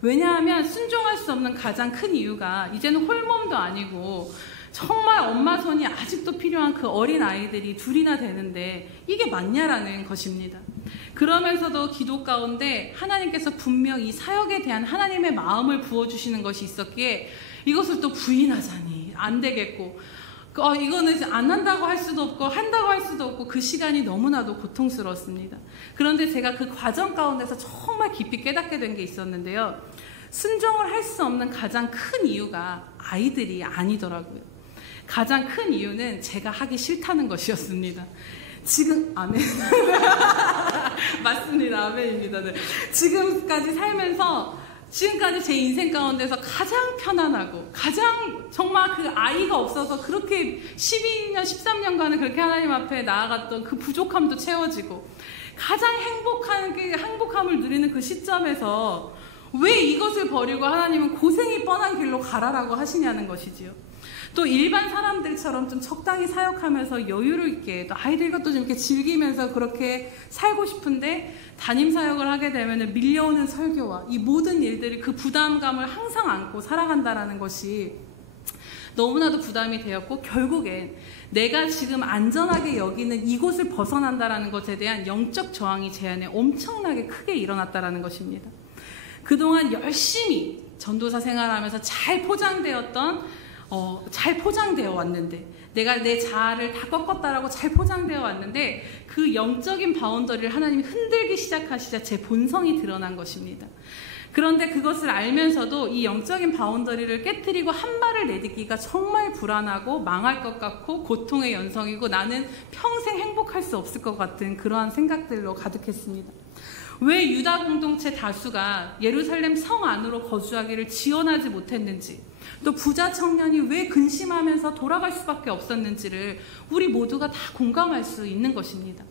왜냐하면 순종할 수 없는 가장 큰 이유가 이제는 홀몸도 아니고 정말 엄마 손이 아직도 필요한 그 어린 아이들이 둘이나 되는데 이게 맞냐라는 것입니다. 그러면서도 기도 가운데 하나님께서 분명 이 사역에 대한 하나님의 마음을 부어주시는 것이 있었기에 이것을 또 부인하자니 안 되겠고, 이거는 안 한다고 할 수도 없고 한다고 할 수도 없고 그 시간이 너무나도 고통스러웠습니다. 그런데 제가 그 과정 가운데서 정말 깊이 깨닫게 된 게 있었는데요. 순종을 할 수 없는 가장 큰 이유가 아이들이 아니더라고요. 가장 큰 이유는 제가 하기 싫다는 것이었습니다. 지금 아멘. 맞습니다. 아멘입니다. 네. 지금까지 살면서 지금까지 제 인생 가운데서 가장 편안하고 가장 정말 그 아이가 없어서 그렇게 12년, 13년간을 그렇게 하나님 앞에 나아갔던 그 부족함도 채워지고 가장 행복함을 누리는 그 시점에서 왜 이것을 버리고 하나님은 고생이 뻔한 길로 가라라고 하시냐는 것이지요. 또 일반 사람들처럼 좀 적당히 사역하면서 여유를 있게 또 아이들과 또 좀 이렇게 즐기면서 그렇게 살고 싶은데 담임 사역을 하게 되면 밀려오는 설교와 이 모든 일들이 그 부담감을 항상 안고 살아간다라는 것이 너무나도 부담이 되었고 결국엔 내가 지금 안전하게 여기는 이곳을 벗어난다라는 것에 대한 영적 저항이 제 안에 엄청나게 크게 일어났다라는 것입니다. 그동안 열심히 전도사 생활하면서 잘 포장되어 왔는데, 내가 내 자아를 다 꺾었다라고 잘 포장되어 왔는데 그 영적인 바운더리를 하나님이 흔들기 시작하시자 제 본성이 드러난 것입니다. 그런데 그것을 알면서도 이 영적인 바운더리를 깨트리고 한 발을 내딛기가 정말 불안하고 망할 것 같고 고통의 연성이고 나는 평생 행복할 수 없을 것 같은 그러한 생각들로 가득했습니다. 왜 유다 공동체 다수가 예루살렘 성 안으로 거주하기를 지원하지 못했는지, 또 부자 청년이 왜 근심하면서 돌아갈 수밖에 없었는지를 우리 모두가 다 공감할 수 있는 것입니다.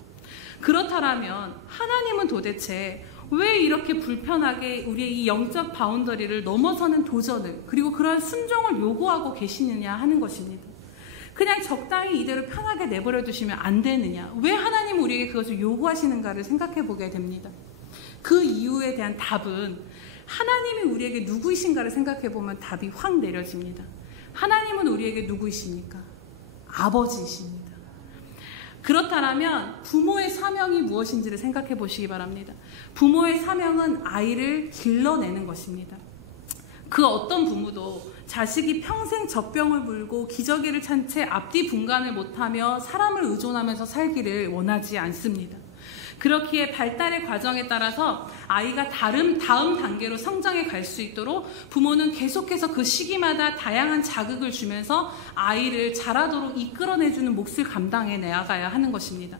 그렇다면 하나님은 도대체 왜 이렇게 불편하게 우리의 이 영적 바운더리를 넘어서는 도전을, 그리고 그러한 순종을 요구하고 계시느냐 하는 것입니다. 그냥 적당히 이대로 편하게 내버려 두시면 안 되느냐, 왜 하나님은 우리에게 그것을 요구하시는가를 생각해 보게 됩니다. 그 이유에 대한 답은 하나님이 우리에게 누구이신가를 생각해 보면 답이 확 내려집니다. 하나님은 우리에게 누구이십니까? 아버지이십니다. 그렇다면 부모의 사명이 무엇인지를 생각해 보시기 바랍니다. 부모의 사명은 아이를 길러내는 것입니다. 그 어떤 부모도 자식이 평생 젖병을 물고 기저귀를 찬 채 앞뒤 분간을 못하며 사람을 의존하면서 살기를 원하지 않습니다. 그렇기에 발달의 과정에 따라서 아이가 다음 단계로 성장해 갈 수 있도록 부모는 계속해서 그 시기마다 다양한 자극을 주면서 아이를 자라도록 이끌어내주는 몫을 감당해 나가야 하는 것입니다.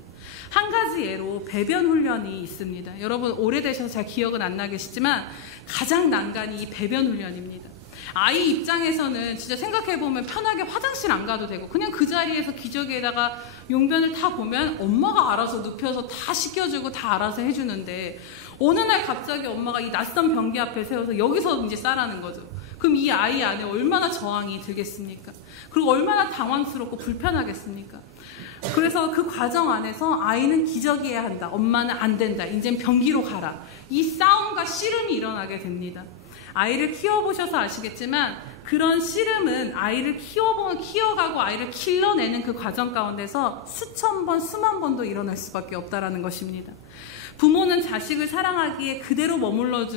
한 가지 예로 배변 훈련이 있습니다. 여러분 오래되셔서 잘 기억은 안 나겠지만 가장 난간이 이 배변 훈련입니다. 아이 입장에서는 진짜 생각해보면 편하게 화장실 안 가도 되고 그냥 그 자리에서 기저귀에다가 용변을 타 보면 엄마가 알아서 눕혀서 다 씻겨주고 다 알아서 해주는데, 어느 날 갑자기 엄마가 이 낯선 변기 앞에 세워서 여기서 이제 싸라는 거죠. 그럼 이 아이 안에 얼마나 저항이 들겠습니까? 그리고 얼마나 당황스럽고 불편하겠습니까? 그래서 그 과정 안에서 아이는 기저귀해야 한다, 엄마는 안 된다, 이젠 변기로 가라, 이 싸움과 씨름이 일어나게 됩니다. 아이를 키워보셔서 아시겠지만 그런 씨름은 아이를 키워가고 아이를 길러내는 그 과정 가운데서 수천 번, 수만 번도 일어날 수밖에 없다라는 것입니다. 부모는 자식을 사랑하기에 그대로 머물러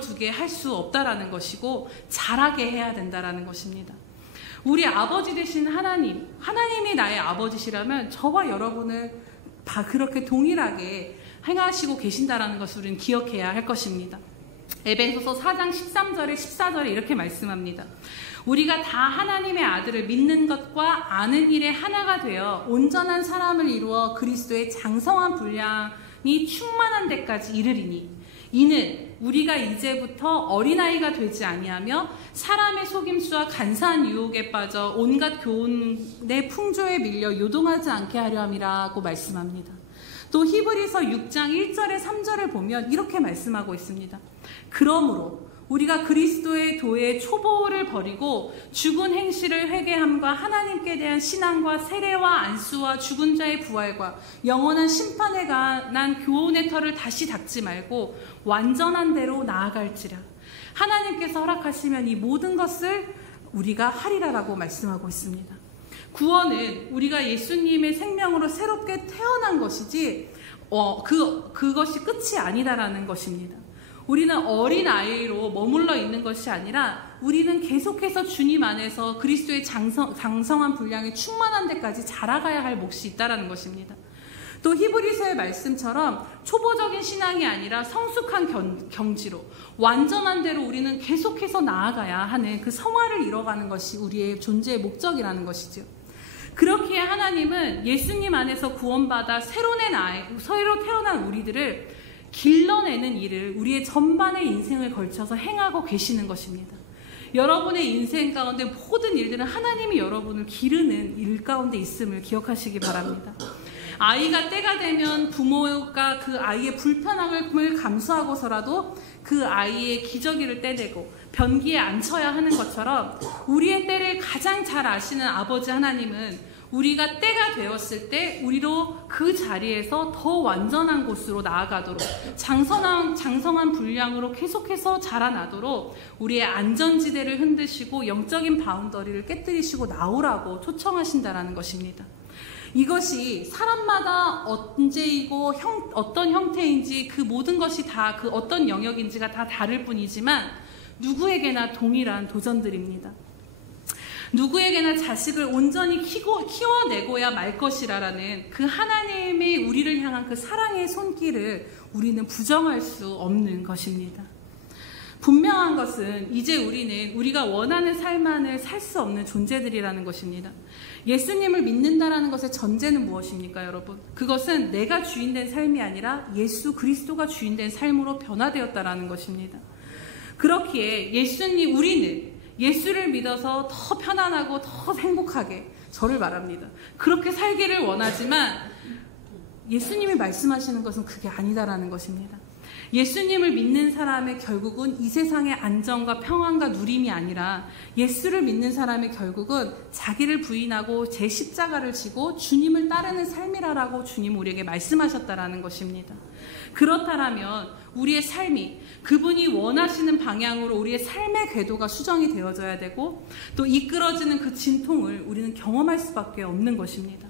두게 할 수 없다라는 것이고 자라게 해야 된다라는 것입니다. 우리 아버지 되신 하나님이 나의 아버지시라면 저와 여러분을 다 그렇게 동일하게 행하시고 계신다라는 것을 우리는 기억해야 할 것입니다. 에베소서 4장 13절에 14절에 이렇게 말씀합니다. 우리가 다 하나님의 아들을 믿는 것과 아는 일에 하나가 되어 온전한 사람을 이루어 그리스도의 장성한 분량이 충만한 데까지 이르리니, 이는 우리가 이제부터 어린아이가 되지 아니하며 사람의 속임수와 간사한 유혹에 빠져 온갖 교훈의 풍조에 밀려 요동하지 않게 하려 함이라고 말씀합니다. 또 히브리서 6장 1절에 3절을 보면 이렇게 말씀하고 있습니다. 그러므로 우리가 그리스도의 도의 초보를 버리고 죽은 행실을 회개함과 하나님께 대한 신앙과 세례와 안수와 죽은 자의 부활과 영원한 심판에 관한 교훈의 털을 다시 닦지 말고 완전한 대로 나아갈지라. 하나님께서 허락하시면 이 모든 것을 우리가 하리라라고 말씀하고 있습니다. 구원은 우리가 예수님의 생명으로 새롭게 태어난 것이지 그것이 끝이 아니다라는 것입니다. 우리는 어린아이로 머물러 있는 것이 아니라 우리는 계속해서 주님 안에서 그리스도의 장성한 분량이 충만한 데까지 자라가야 할 몫이 있다는 것입니다. 또 히브리서의 말씀처럼 초보적인 신앙이 아니라 성숙한 경지로 완전한 대로 우리는 계속해서 나아가야 하는 그 성화를 이뤄가는 것이 우리의 존재의 목적이라는 것이죠. 그렇기에 하나님은 예수님 안에서 구원받아 새로 태어난 우리들을 길러내는 일을 우리의 전반의 인생을 걸쳐서 행하고 계시는 것입니다. 여러분의 인생 가운데 모든 일들은 하나님이 여러분을 기르는 일 가운데 있음을 기억하시기 바랍니다. 아이가 때가 되면 부모가 그 아이의 불편함을 감수하고서라도 그 아이의 기저귀를 떼내고 변기에 앉혀야 하는 것처럼 우리의 때를 가장 잘 아시는 아버지 하나님은 우리가 때가 되었을 때 우리로 그 자리에서 더 완전한 곳으로 나아가도록 장성한 분량으로 계속해서 자라나도록 우리의 안전지대를 흔드시고 영적인 바운더리를 깨뜨리시고 나오라고 초청하신다라는 것입니다. 이것이 사람마다 언제이고 어떤 형태인지 그 모든 것이 다 그 어떤 영역인지가 다 다를 뿐이지만 누구에게나 동일한 도전들입니다. 누구에게나 자식을 온전히 키워내고야 말 것이라라는 그 하나님의 우리를 향한 그 사랑의 손길을 우리는 부정할 수 없는 것입니다. 분명한 것은 이제 우리는 우리가 원하는 삶만을 살 수 없는 존재들이라는 것입니다. 예수님을 믿는다라는 것의 전제는 무엇입니까, 여러분? 그것은 내가 주인된 삶이 아니라 예수 그리스도가 주인된 삶으로 변화되었다라는 것입니다. 그렇기에 우리는 예수를 믿어서 더 편안하고 더 행복하게, 저를 말합니다, 그렇게 살기를 원하지만 예수님이 말씀하시는 것은 그게 아니다라는 것입니다. 예수님을 믿는 사람의 결국은 이 세상의 안정과 평안과 누림이 아니라 예수를 믿는 사람의 결국은 자기를 부인하고 제 십자가를 지고 주님을 따르는 삶이라고 주님 우리에게 말씀하셨다라는 것입니다. 그렇다면 우리의 삶이 그분이 원하시는 방향으로 우리의 삶의 궤도가 수정이 되어져야 되고 또 이끌어지는 그 진통을 우리는 경험할 수밖에 없는 것입니다.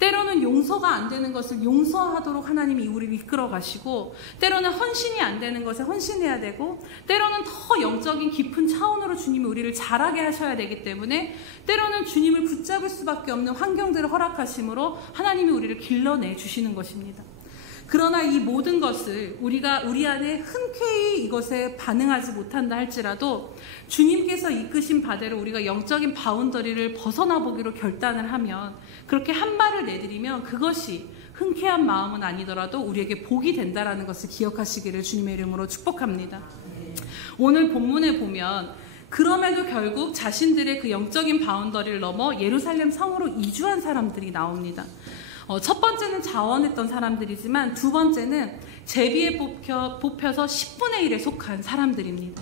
때로는 용서가 안 되는 것을 용서하도록 하나님이 우리를 이끌어 가시고, 때로는 헌신이 안 되는 것에 헌신해야 되고, 때로는 더 영적인 깊은 차원으로 주님이 우리를 자라게 하셔야 되기 때문에 때로는 주님을 붙잡을 수밖에 없는 환경들을 허락하심으로 하나님이 우리를 길러내 주시는 것입니다. 그러나 이 모든 것을 우리가 우리 안에 흔쾌히 이것에 반응하지 못한다 할지라도 주님께서 이끄신 바대로 우리가 영적인 바운더리를 벗어나 보기로 결단을 하면, 그렇게 한 발을 내디디면 그것이 흔쾌한 마음은 아니더라도 우리에게 복이 된다라는 것을 기억하시기를 주님의 이름으로 축복합니다. 오늘 본문에 보면 그럼에도 결국 자신들의 그 영적인 바운더리를 넘어 예루살렘 성으로 이주한 사람들이 나옵니다. 첫 번째는 자원했던 사람들이지만 두 번째는 제비에 뽑혀서 10분의 1에 속한 사람들입니다.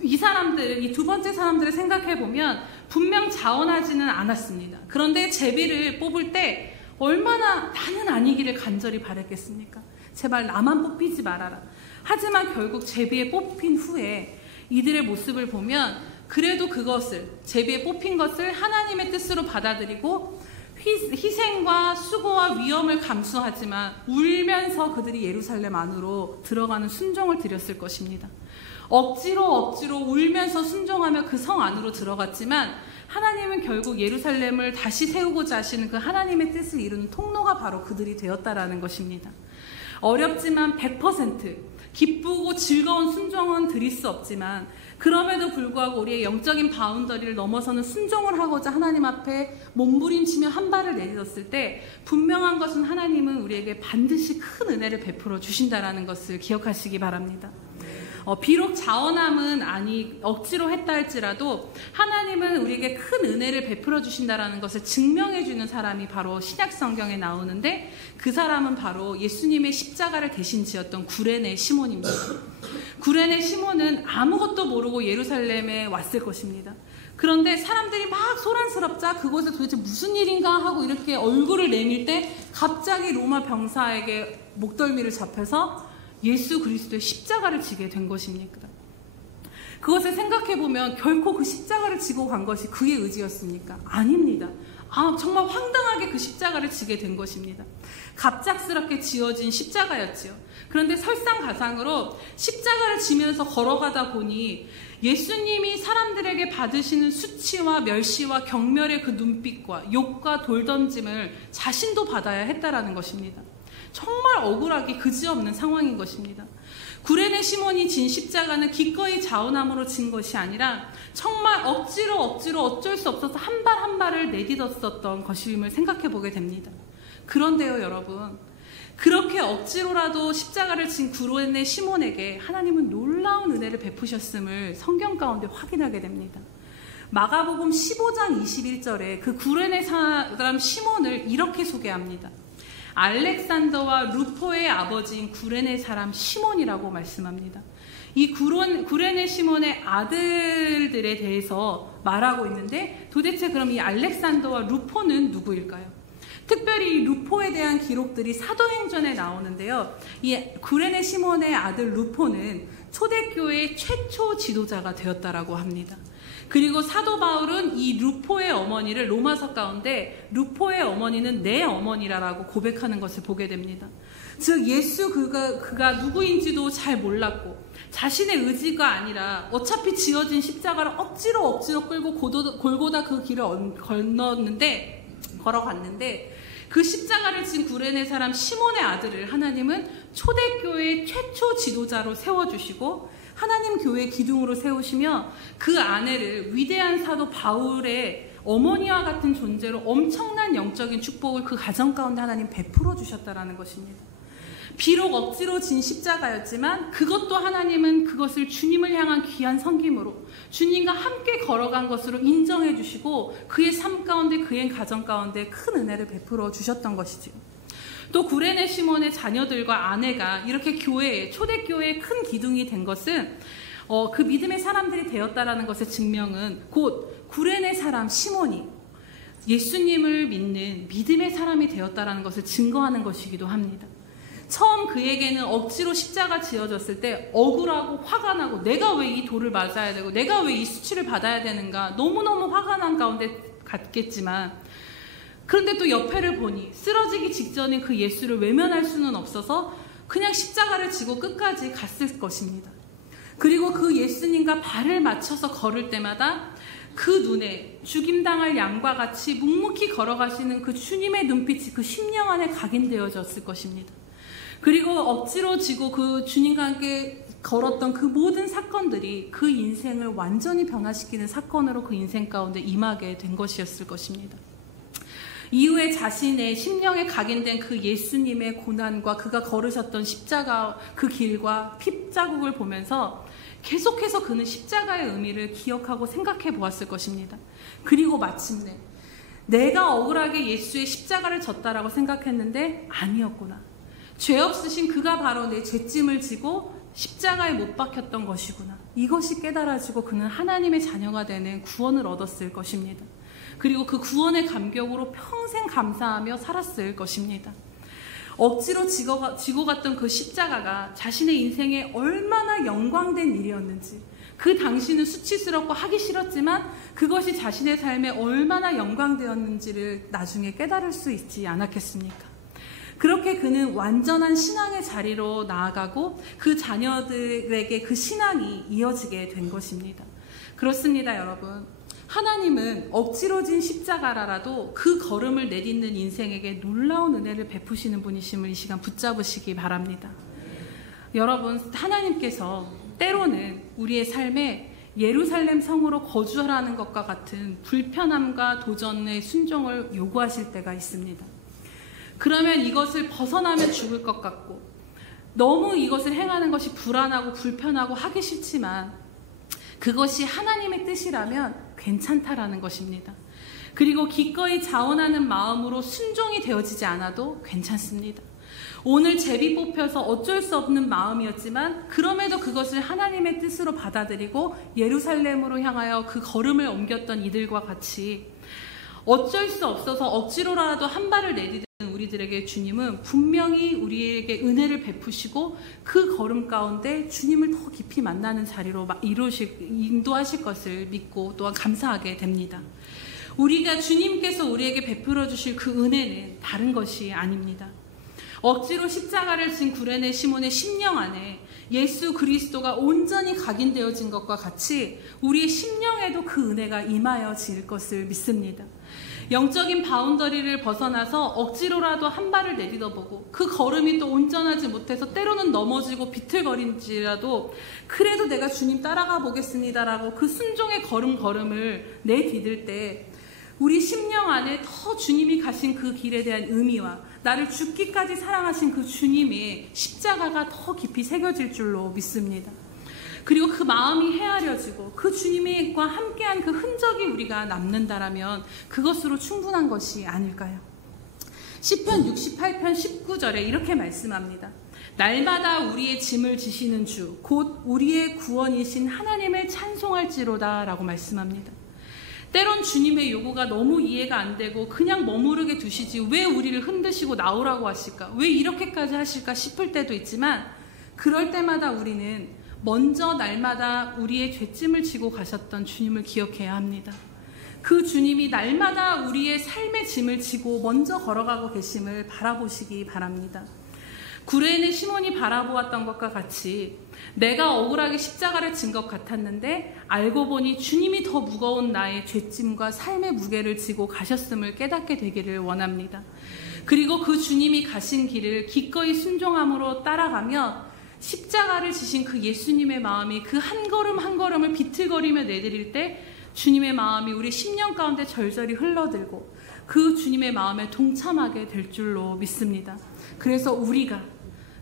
이 두 번째 사람들을 생각해보면 분명 자원하지는 않았습니다. 그런데 제비를 뽑을 때 얼마나 나는 아니기를 간절히 바랬겠습니까? 제발 나만 뽑히지 말아라. 하지만 결국 제비에 뽑힌 후에 이들의 모습을 보면 그래도 그것을, 제비에 뽑힌 것을 하나님의 뜻으로 받아들이고 희생과 수고와 위험을 감수하지만 울면서 그들이 예루살렘 안으로 들어가는 순종을 드렸을 것입니다. 억지로 울면서 순종하며 그 성 안으로 들어갔지만 하나님은 결국 예루살렘을 다시 세우고자 하시는 그 하나님의 뜻을 이루는 통로가 바로 그들이 되었다라는 것입니다. 어렵지만 100% 기쁘고 즐거운 순종은 드릴 수 없지만 그럼에도 불구하고 우리의 영적인 바운더리를 넘어서는 순종을 하고자 하나님 앞에 몸부림치며 한 발을 내딛었을 때 분명한 것은 하나님은 우리에게 반드시 큰 은혜를 베풀어 주신다라는 것을 기억하시기 바랍니다. 비록 자원함은 억지로 했다 할지라도 하나님은 우리에게 큰 은혜를 베풀어 주신다라는 것을 증명해 주는 사람이 바로 신약 성경에 나오는데, 그 사람은 바로 예수님의 십자가를 대신 지었던 구레네 시몬입니다. 구레네 시몬은 아무것도 모르고 예루살렘에 왔을 것입니다. 그런데 사람들이 막 소란스럽자 그곳에 도대체 무슨 일인가 하고 이렇게 얼굴을 내밀 때 갑자기 로마 병사에게 목덜미를 잡혀서 예수 그리스도의 십자가를 지게 된 것입니까? 그것을 생각해보면 결코 그 십자가를 지고 간 것이 그의 의지였습니까? 아닙니다. 정말 황당하게 그 십자가를 지게 된 것입니다. 갑작스럽게 지어진 십자가였지요. 그런데 설상가상으로 십자가를 지면서 걸어가다 보니 예수님이 사람들에게 받으시는 수치와 멸시와 경멸의 그 눈빛과 욕과 돌던짐을 자신도 받아야 했다라는 것입니다. 정말 억울하기 그지없는 상황인 것입니다. 구레네 시몬이 진 십자가는 기꺼이 자원함으로 진 것이 아니라 정말 억지로 어쩔 수 없어서 한 발 한 발을 내딛었었던 것임을 생각해 보게 됩니다. 그런데요, 여러분, 그렇게 억지로라도 십자가를 진 구레네 시몬에게 하나님은 놀라운 은혜를 베푸셨음을 성경 가운데 확인하게 됩니다. 마가복음 15장 21절에 그 구레네 사람 시몬을 이렇게 소개합니다. 알렉산더와 루포의 아버지인 구레네 사람 시몬이라고 말씀합니다. 이 구레네 시몬의 아들들에 대해서 말하고 있는데 도대체 그럼 이 알렉산더와 루포는 누구일까요? 특별히 이 루포에 대한 기록들이 사도행전에 나오는데요. 이 구레네 시몬의 아들 루포는 초대교회의 최초 지도자가 되었다라고 합니다. 그리고 사도 바울은 이 루포의 어머니를 로마서 가운데 루포의 어머니는 내 어머니라고 고백하는 것을 보게 됩니다. 즉 예수 그가 누구인지도 잘 몰랐고 자신의 의지가 아니라 어차피 지어진 십자가를 억지로 끌고 골고다 그 길을 걸어갔는데 그 십자가를 진 구레네 사람 시몬의 아들을 하나님은 초대교회의 최초 지도자로 세워주시고 하나님 교회 기둥으로 세우시며 그 아내를 위대한 사도 바울의 어머니와 같은 존재로 엄청난 영적인 축복을 그 가정 가운데 하나님 베풀어 주셨다라는 것입니다. 비록 억지로 진 십자가였지만 그것도 하나님은 그것을 주님을 향한 귀한 섬김으로 주님과 함께 걸어간 것으로 인정해 주시고 그의 삶 가운데 그의 가정 가운데 큰 은혜를 베풀어 주셨던 것이죠. 또 구레네 시몬의 자녀들과 아내가 이렇게 초대교회의 큰 기둥이 된 것은 그 믿음의 사람들이 되었다라는 것의 증명은 곧 구레네 사람 시몬이 예수님을 믿는 믿음의 사람이 되었다라는 것을 증거하는 것이기도 합니다. 처음 그에게는 억지로 십자가 지어졌을 때 억울하고 화가 나고 내가 왜 이 돌을 맞아야 되고 내가 왜 이 수치를 받아야 되는가 너무너무 화가 난 가운데 갔겠지만 그런데 또 옆에를 보니 쓰러지기 직전인 그 예수를 외면할 수는 없어서 그냥 십자가를 지고 끝까지 갔을 것입니다. 그리고 그 예수님과 발을 맞춰서 걸을 때마다 그 눈에 죽임당할 양과 같이 묵묵히 걸어가시는 그 주님의 눈빛이 그 심령 안에 각인되어졌을 것입니다. 그리고 억지로 지고 그 주님과 함께 걸었던 그 모든 사건들이 그 인생을 완전히 변화시키는 사건으로 그 인생 가운데 임하게 된 것이었을 것입니다. 이후에 자신의 심령에 각인된 그 예수님의 고난과 그가 걸으셨던 십자가 그 길과 핏자국을 보면서 계속해서 그는 십자가의 의미를 기억하고 생각해 보았을 것입니다. 그리고 마침내 내가 억울하게 예수의 십자가를 졌다라고 생각했는데 아니었구나. 죄 없으신 그가 바로 내 죄짐을 지고 십자가에 못 박혔던 것이구나. 이것이 깨달아지고 그는 하나님의 자녀가 되는 구원을 얻었을 것입니다. 그리고 그 구원의 감격으로 평생 감사하며 살았을 것입니다. 억지로 지고 갔던 그 십자가가 자신의 인생에 얼마나 영광된 일이었는지 그 당시는 수치스럽고 하기 싫었지만 그것이 자신의 삶에 얼마나 영광되었는지를 나중에 깨달을 수 있지 않았겠습니까? 그렇게 그는 완전한 신앙의 자리로 나아가고 그 자녀들에게 그 신앙이 이어지게 된 것입니다. 그렇습니다, 여러분. 하나님은 억지로 진 십자가라도 그 걸음을 내딛는 인생에게 놀라운 은혜를 베푸시는 분이심을 이 시간 붙잡으시기 바랍니다. 여러분, 하나님께서 때로는 우리의 삶에 예루살렘 성으로 거주하라는 것과 같은 불편함과 도전의 순종을 요구하실 때가 있습니다. 그러면 이것을 벗어나면 죽을 것 같고 너무 이것을 행하는 것이 불안하고 불편하고 하기 싫지만 그것이 하나님의 뜻이라면 괜찮다라는 것입니다. 그리고 기꺼이 자원하는 마음으로 순종이 되어지지 않아도 괜찮습니다. 오늘 제비 뽑혀서 어쩔 수 없는 마음이었지만 그럼에도 그것을 하나님의 뜻으로 받아들이고 예루살렘으로 향하여 그 걸음을 옮겼던 이들과 같이 어쩔 수 없어서 억지로라도 한 발을 내디딘 우리들에게 주님은 분명히 우리에게 은혜를 베푸시고 그 걸음 가운데 주님을 더 깊이 만나는 자리로 인도하실 것을 믿고 또한 감사하게 됩니다. 우리가 주님께서 우리에게 베풀어 주실 그 은혜는 다른 것이 아닙니다. 억지로 십자가를 진 구레네 시몬의 심령 안에 예수 그리스도가 온전히 각인되어진 것과 같이 우리의 심령에도 그 은혜가 임하여질 것을 믿습니다. 영적인 바운더리를 벗어나서 억지로라도 한 발을 내딛어보고 그 걸음이 또 온전하지 못해서 때로는 넘어지고 비틀거린지라도 그래도 내가 주님 따라가 보겠습니다라고 그 순종의 걸음을 내디딜 때 우리 심령 안에 더 주님이 가신 그 길에 대한 의미와 나를 죽기까지 사랑하신 그 주님의 십자가가 더 깊이 새겨질 줄로 믿습니다. 그리고 그 마음이 헤아려지고 그 주님과 함께한 그 흔적이 우리가 남는다라면 그것으로 충분한 것이 아닐까요? 시편 68편 19절에 이렇게 말씀합니다. 날마다 우리의 짐을 지시는 주, 곧 우리의 구원이신 하나님을 찬송할지로다 라고 말씀합니다. 때론 주님의 요구가 너무 이해가 안 되고 그냥 머무르게 두시지 왜 우리를 흔드시고 나오라고 하실까? 왜 이렇게까지 하실까 싶을 때도 있지만 그럴 때마다 우리는 먼저 날마다 우리의 죄짐을 지고 가셨던 주님을 기억해야 합니다. 그 주님이 날마다 우리의 삶의 짐을 지고 먼저 걸어가고 계심을 바라보시기 바랍니다. 구레네 시몬이 바라보았던 것과 같이 내가 억울하게 십자가를 진 것 같았는데 알고 보니 주님이 더 무거운 나의 죄짐과 삶의 무게를 지고 가셨음을 깨닫게 되기를 원합니다. 그리고 그 주님이 가신 길을 기꺼이 순종함으로 따라가며 십자가를 지신 그 예수님의 마음이 그 한 걸음 한 걸음을 비틀거리며 내드릴 때 주님의 마음이 우리 심령 가운데 절절히 흘러들고 그 주님의 마음에 동참하게 될 줄로 믿습니다. 그래서 우리가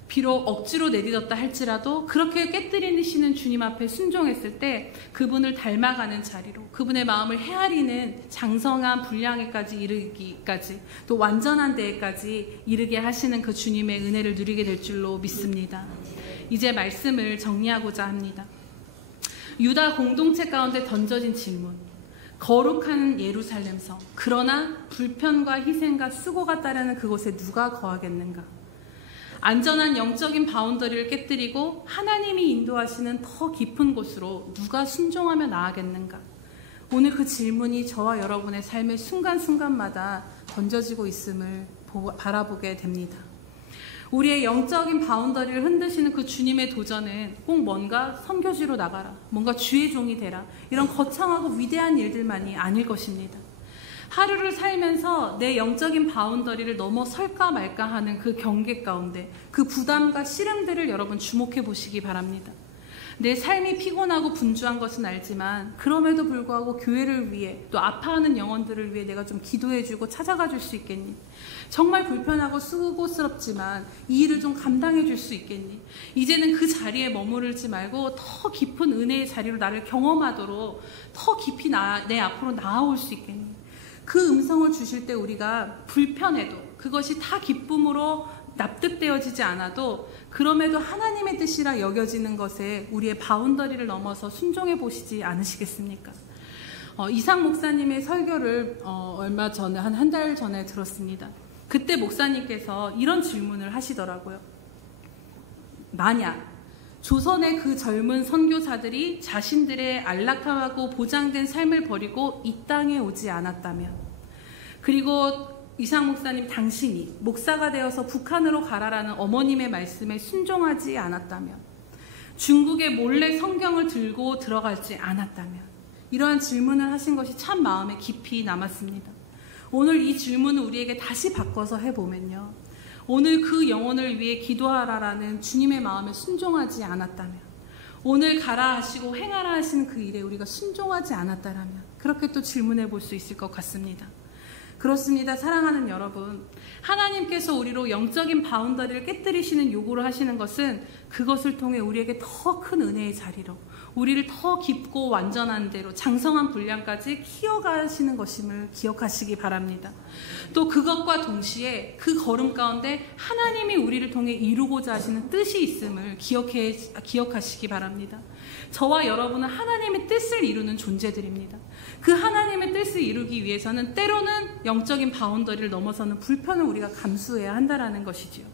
비록 억지로 내딛었다 할지라도 그렇게 깨뜨리시는 주님 앞에 순종했을 때 그분을 닮아가는 자리로 그분의 마음을 헤아리는 장성한 분량에까지 이르기까지 또 완전한 데에까지 이르게 하시는 그 주님의 은혜를 누리게 될 줄로 믿습니다. 이제 말씀을 정리하고자 합니다. 유다 공동체 가운데 던져진 질문. 거룩한 예루살렘 성. 그러나 불편과 희생과 수고가 따르는 그곳에 누가 거하겠는가? 안전한 영적인 바운더리를 깨뜨리고 하나님이 인도하시는 더 깊은 곳으로 누가 순종하며 나아가겠는가? 오늘 그 질문이 저와 여러분의 삶의 순간순간마다 던져지고 있음을 바라보게 됩니다. 우리의 영적인 바운더리를 흔드시는 그 주님의 도전은 꼭 뭔가 선교지로 나가라, 뭔가 주의 종이 되라, 이런 거창하고 위대한 일들만이 아닐 것입니다. 하루를 살면서 내 영적인 바운더리를 넘어설까 말까 하는 그 경계 가운데 그 부담과 씨름들을 여러분 주목해 보시기 바랍니다. 내 삶이 피곤하고 분주한 것은 알지만 그럼에도 불구하고 교회를 위해 또 아파하는 영혼들을 위해 내가 좀 기도해주고 찾아가 줄 수 있겠니? 정말 불편하고 수고스럽지만 이 일을 좀 감당해 줄 수 있겠니? 이제는 그 자리에 머무르지 말고 더 깊은 은혜의 자리로 나를 경험하도록 더 깊이 내 앞으로 나아올 수 있겠니? 그 음성을 주실 때 우리가 불편해도 그것이 다 기쁨으로 납득되어지지 않아도 그럼에도 하나님의 뜻이라 여겨지는 것에 우리의 바운더리를 넘어서 순종해 보시지 않으시겠습니까? 이상 목사님의 설교를 얼마 전에 한 달 전에 들었습니다. 그때 목사님께서 이런 질문을 하시더라고요. 만약 조선의 그 젊은 선교사들이 자신들의 안락하고 보장된 삶을 버리고 이 땅에 오지 않았다면, 그리고 이상 목사님 당신이 목사가 되어서 북한으로 가라라는 어머님의 말씀에 순종하지 않았다면, 중국에 몰래 성경을 들고 들어가지 않았다면, 이러한 질문을 하신 것이 참 마음에 깊이 남았습니다. 오늘 이 질문을 우리에게 다시 바꿔서 해보면요, 오늘 그 영혼을 위해 기도하라라는 주님의 마음에 순종하지 않았다면, 오늘 가라 하시고 행하라 하신 그 일에 우리가 순종하지 않았다면 그렇게 또 질문해 볼 수 있을 것 같습니다. 그렇습니다. 사랑하는 여러분, 하나님께서 우리로 영적인 바운더리를 깨뜨리시는 요구를 하시는 것은 그것을 통해 우리에게 더 큰 은혜의 자리로 우리를 더 깊고 완전한 대로 장성한 분량까지 키워가시는 것임을 기억하시기 바랍니다. 또 그것과 동시에 그 걸음 가운데 하나님이 우리를 통해 이루고자 하시는 뜻이 있음을 기억하시기 바랍니다. 저와 여러분은 하나님의 뜻을 이루는 존재들입니다. 그 하나님의 뜻을 이루기 위해서는 때로는 영적인 바운더리를 넘어서는 불편을 우리가 감수해야 한다는 것이지요.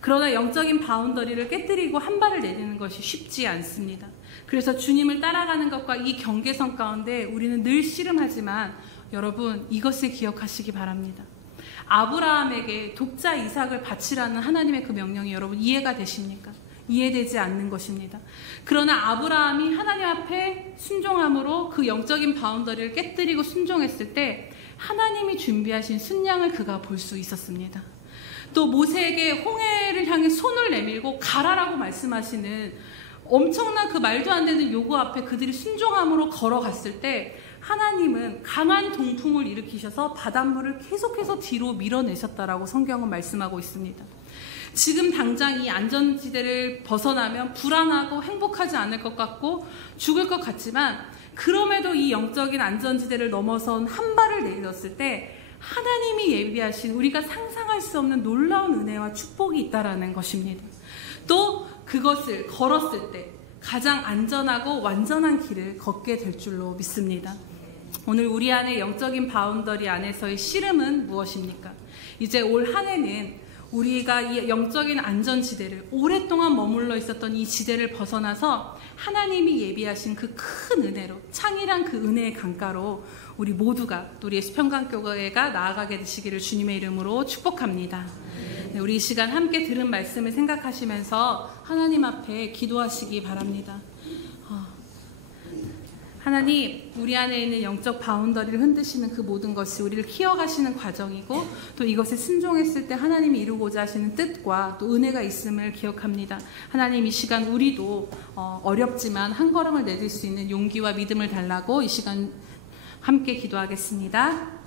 그러나 영적인 바운더리를 깨뜨리고 한 발을 내딛는 것이 쉽지 않습니다. 그래서 주님을 따라가는 것과 이 경계선 가운데 우리는 늘 씨름하지만 여러분, 이것을 기억하시기 바랍니다. 아브라함에게 독자 이삭을 바치라는 하나님의 그 명령이 여러분 이해가 되십니까? 이해되지 않는 것입니다. 그러나 아브라함이 하나님 앞에 순종함으로 그 영적인 바운더리를 깨뜨리고 순종했을 때 하나님이 준비하신 순양을 그가 볼 수 있었습니다. 또 모세에게 홍해를 향해 손을 내밀고 가라라고 말씀하시는 엄청난 그 말도 안 되는 요구 앞에 그들이 순종함으로 걸어갔을 때 하나님은 강한 동풍을 일으키셔서 바닷물을 계속해서 뒤로 밀어내셨다라고 성경은 말씀하고 있습니다. 지금 당장 이 안전지대를 벗어나면 불안하고 행복하지 않을 것 같고 죽을 것 같지만 그럼에도 이 영적인 안전지대를 넘어선 한 발을 내딛었을 때 하나님이 예비하신 우리가 상상할 수 없는 놀라운 은혜와 축복이 있다라는 것입니다. 또 그것을 걸었을 때 가장 안전하고 완전한 길을 걷게 될 줄로 믿습니다. 오늘 우리 안에 영적인 바운더리 안에서의 씨름은 무엇입니까? 이제 올 한 해는 우리가 이 영적인 안전지대를 오랫동안 머물러 있었던 이 지대를 벗어나서 하나님이 예비하신 그 큰 은혜로, 창일한 그 은혜의 강가로 우리 모두가, 또 우리 예수평강교회가 나아가게 되시기를 주님의 이름으로 축복합니다. 네, 우리 이 시간 함께 들은 말씀을 생각하시면서 하나님 앞에 기도하시기 바랍니다. 하나님, 우리 안에 있는 영적 바운더리를 흔드시는 그 모든 것이 우리를 키워가시는 과정이고, 또 이것에 순종했을 때 하나님이 이루고자 하시는 뜻과 또 은혜가 있음을 기억합니다. 하나님, 이 시간 우리도 어렵지만 한 걸음을 내딜 수 있는 용기와 믿음을 달라고 이 시간 함께 기도하겠습니다.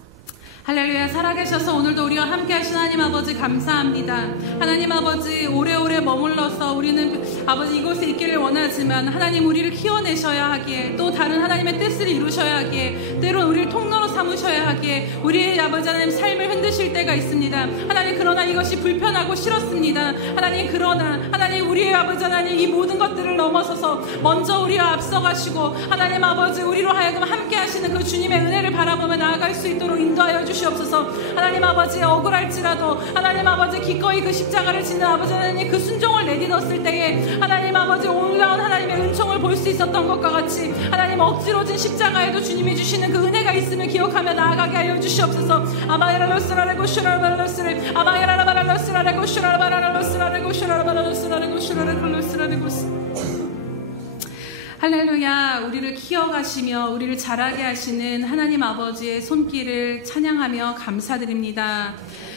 할렐루야. 살아계셔서 오늘도 우리와 함께 하신 하나님 아버지 감사합니다. 하나님 아버지, 오래오래 머물러서 우리는 아버지 이곳에 있기를 원하지만 하나님 우리를 키워내셔야 하기에, 또 다른 하나님의 뜻을 이루셔야 하기에, 때론 우리를 통로로 삼으셔야 하기에 우리의 아버지 하나님 삶을 흔드실 때가 있습니다. 하나님, 그러나 이것이 불편하고 싫었습니다. 하나님, 그러나 하나님 우리의 아버지 하나님 이 모든 것들을 넘어서서 먼저 우리와 앞서가시고 하나님 아버지 우리로 하여금 함께 하시는 그 주님의 은혜를 바라보며 나아갈 수 있도록 인도하여 주시옵소서. 하나님 아버지, 억울할지라도 하나님 아버지 기꺼이 그 십자가를 지는 아버지 하나님 그 순종을 내딛었을 때에 하나님 아버지 올라온 하나님의 은총을 볼 수 있었던 것과 같이 하나님 억지로 진 십자가에도 주님이 주시는 그 은혜가 있음을 기억하며 나아가게 하여 주시옵소서. 아바이라로스라레고 슈라바라로스레 아바이라라바라로스라레고 슈라바라로스라레고 슈라바라로스라레고 슈라레고 할렐루야. 우리를 키워가시며 우리를 자라게 하시는 하나님 아버지의 손길을 찬양하며 감사드립니다.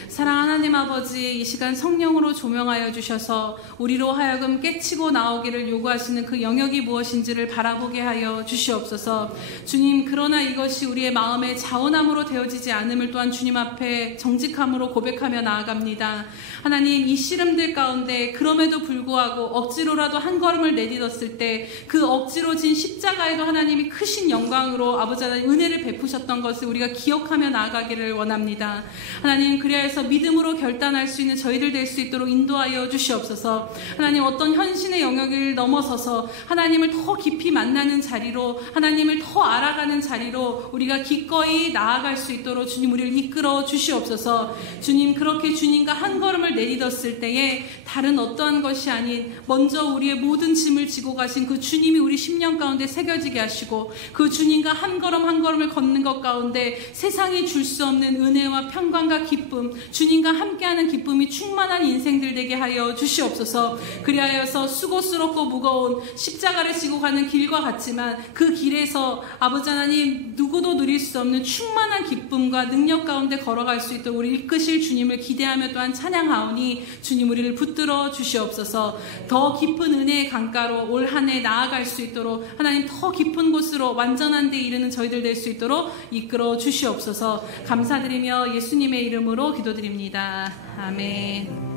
사랑하는 하나님 아버지, 이 시간 성령으로 조명하여 주셔서 우리로 하여금 깨치고 나오기를 요구하시는 그 영역이 무엇인지를 바라보게 하여 주시옵소서. 주님, 그러나 이것이 우리의 마음의 자원함으로 되어지지 않음을 또한 주님 앞에 정직함으로 고백하며 나아갑니다. 하나님, 이 씨름들 가운데 그럼에도 불구하고 억지로라도 한 걸음을 내딛었을 때 그 억지로 진 십자가에도 하나님이 크신 영광으로 아버지 하나님 은혜를 베푸셨던 것을 우리가 기억하며 나아가기를 원합니다. 하나님, 그리하여서 믿음으로 결단할 수 있는 저희들 될 수 있도록 인도하여 주시옵소서. 하나님, 어떤 현신의 영역을 넘어서서 하나님을 더 깊이 만나는 자리로, 하나님을 더 알아가는 자리로 우리가 기꺼이 나아갈 수 있도록 주님 우리를 이끌어 주시옵소서. 주님, 그렇게 주님과 한 걸음을 내딛었을 때에 다른 어떠한 것이 아닌 먼저 우리의 모든 짐을 지고 가신 그 주님이 우리 심령 가운데 새겨지게 하시고, 그 주님과 한 걸음 한 걸음을 걷는 것 가운데 세상이 줄 수 없는 은혜와 평강과 기쁨, 주님과 함께하는 기쁨이 충만한 인생들 되게 하여 주시옵소서. 그리하여서 수고스럽고 무거운 십자가를 지고 가는 길과 같지만 그 길에서 아버지 하나님 누구도 누릴 수 없는 충만한 기쁨과 능력 가운데 걸어갈 수 있도록 우리 이끄실 주님을 기대하며 또한 찬양하오니 주님 우리를 붙들어 주시옵소서. 더 깊은 은혜의 강가로 올 한 해 나아갈 수 있도록 하나님 더 깊은 곳으로 완전한 데 이르는 저희들 될 수 있도록 이끌어 주시옵소서. 감사드리며 예수님의 이름으로 기도드립니다. 아멘.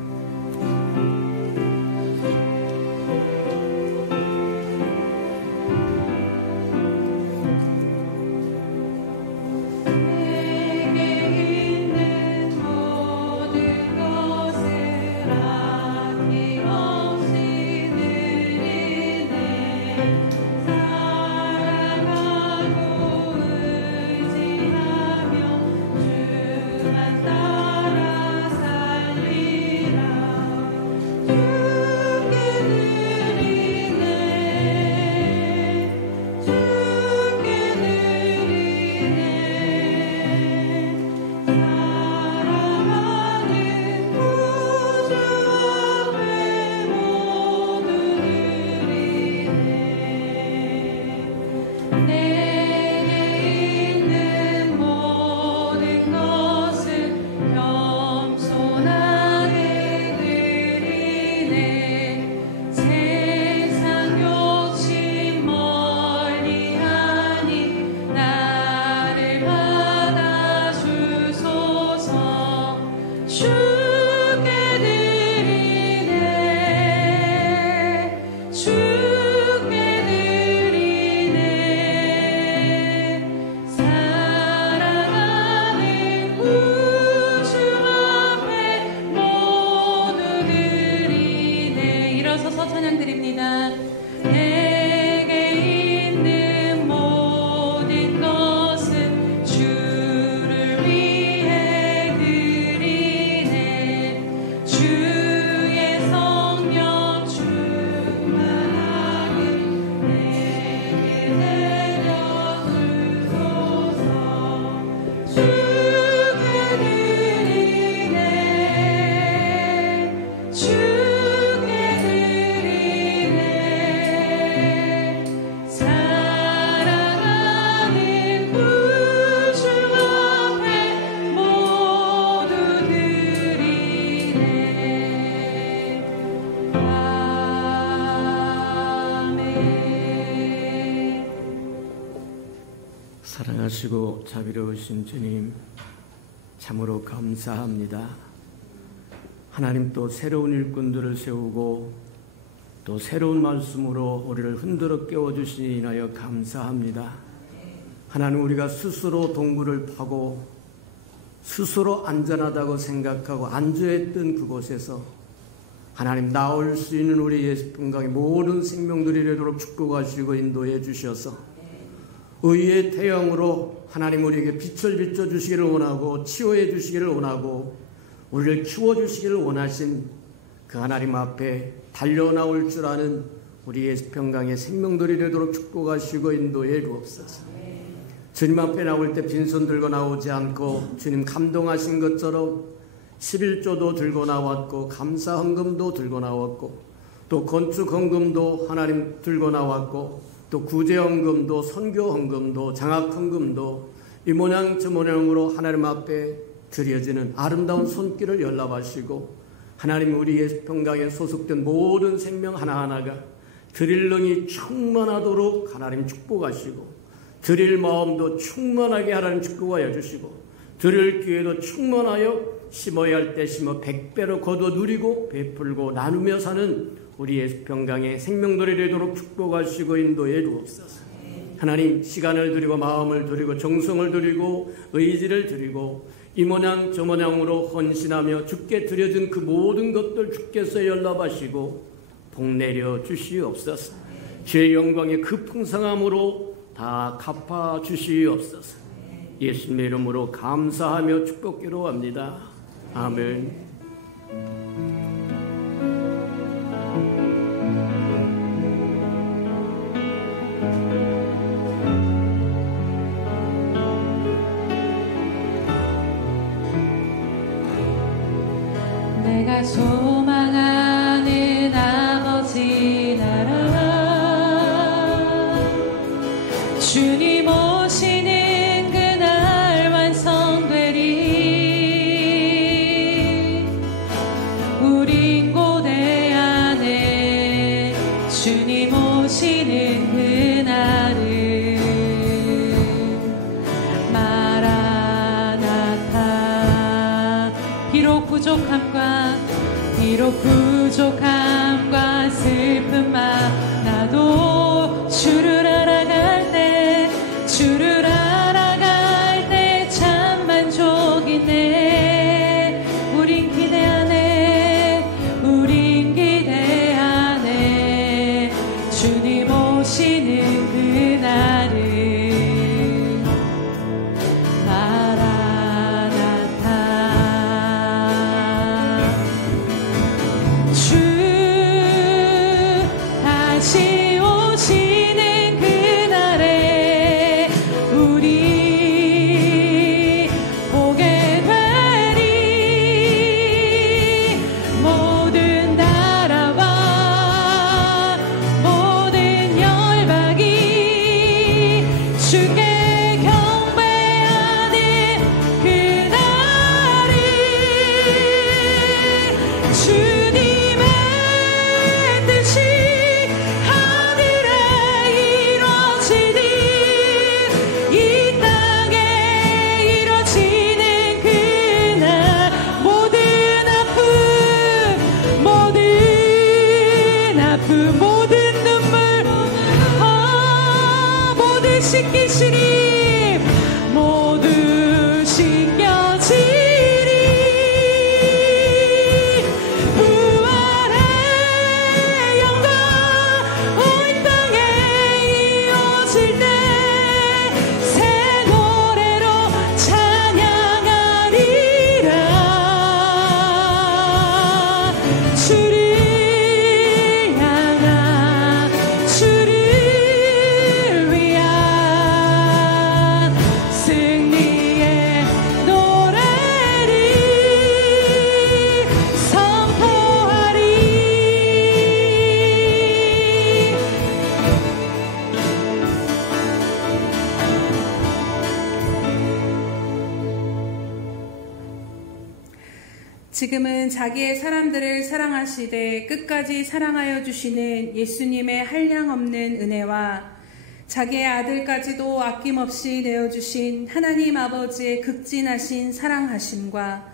따라 살리 선하시고 자비로우신 주님, 참으로 감사합니다. 하나님, 또 새로운 일꾼들을 세우고 또 새로운 말씀으로 우리를 흔들어 깨워주시니 인하여 감사합니다. 하나님, 우리가 스스로 동굴을 파고 스스로 안전하다고 생각하고 안주했던 그곳에서 하나님, 나올 수 있는 우리 예수 평강의 모든 생명들이 되도록 축복하시고 인도해 주셔서 의의 태양으로 하나님 우리에게 빛을 비춰주시기를 원하고 치유해 주시기를 원하고 우리를 키워주시기를 원하신 그 하나님 앞에 달려나올 줄 아는 우리 예수 평강의 생명들이 되도록 축복하시고 인도해 주옵소서. 주님 앞에 나올 때 빈손 들고 나오지 않고 주님 감동하신 것처럼 11조도 들고 나왔고 감사 헌금도 들고 나왔고 또 건축 헌금도 하나님 들고 나왔고 또 구제 헌금도 선교 헌금도 장학 헌금도 이 모양 저 모양으로 하나님 앞에 드려지는 아름다운 손길을 연락하시고 하나님, 우리 예수 평강에 소속된 모든 생명 하나하나가 드릴 능이 충만하도록 하나님 축복하시고 드릴 마음도 충만하게 하나님 축복하여 주시고 드릴 기회도 충만하여 심어야 할 때 심어 100배로 거둬 누리고 베풀고 나누며 사는 우리 예수 평강의 생명들이 되도록 축복하시고 인도해 주옵소서. 하나님, 시간을 드리고 마음을 드리고 정성을 드리고 의지를 드리고 이 모양 저 모양으로 헌신하며 주께 드려진 그 모든 것들 주께서 연락하시고 복내려 주시옵소서. 주의 영광의 그 풍성함으로 다 갚아 주시옵소서. 예수님의 이름으로 감사하며 축복기로 합니다. 아멘. 내가 소망하는 아버지 나라 주님 오시는 그날 완성되리. 우린 고대 안에 주님 오시는 그날을 마라나타. 비록 부족함과 슬픔 많아도 주를 알아갈 때 참 만족이네. 우린 기대 안에 주님 오시는 그날을 지금은 자기의 사람들을 사랑하시되 끝까지 사랑하여 주시는 예수님의 한량없는 은혜와 자기의 아들까지도 아낌없이 내어주신 하나님 아버지의 극진하신 사랑하심과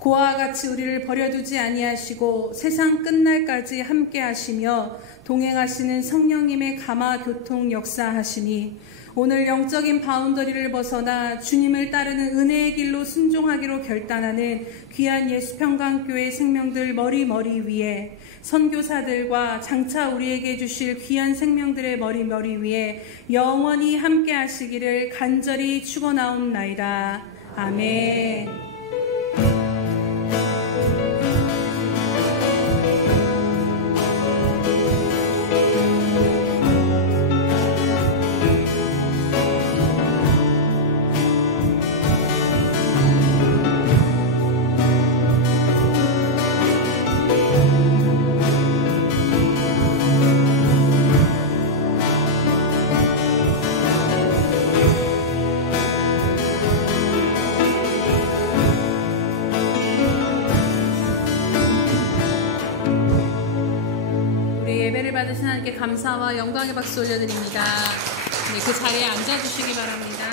고아와 같이 우리를 버려두지 아니하시고 세상 끝날까지 함께하시며 동행하시는 성령님의 감화 교통 역사하심이 오늘 영적인 바운더리를 벗어나 주님을 따르는 은혜의 길로 순종하기로 결단하는 귀한 예수평강교회 생명들 머리 위에, 선교사들과 장차 우리에게 주실 귀한 생명들의 머리 위에 영원히 함께 하시기를 간절히 축원하옵나이다. 아멘. 받으신 하나님께 감사와 영광의 박수 올려드립니다. 네, 그 자리에 앉아주시기 바랍니다.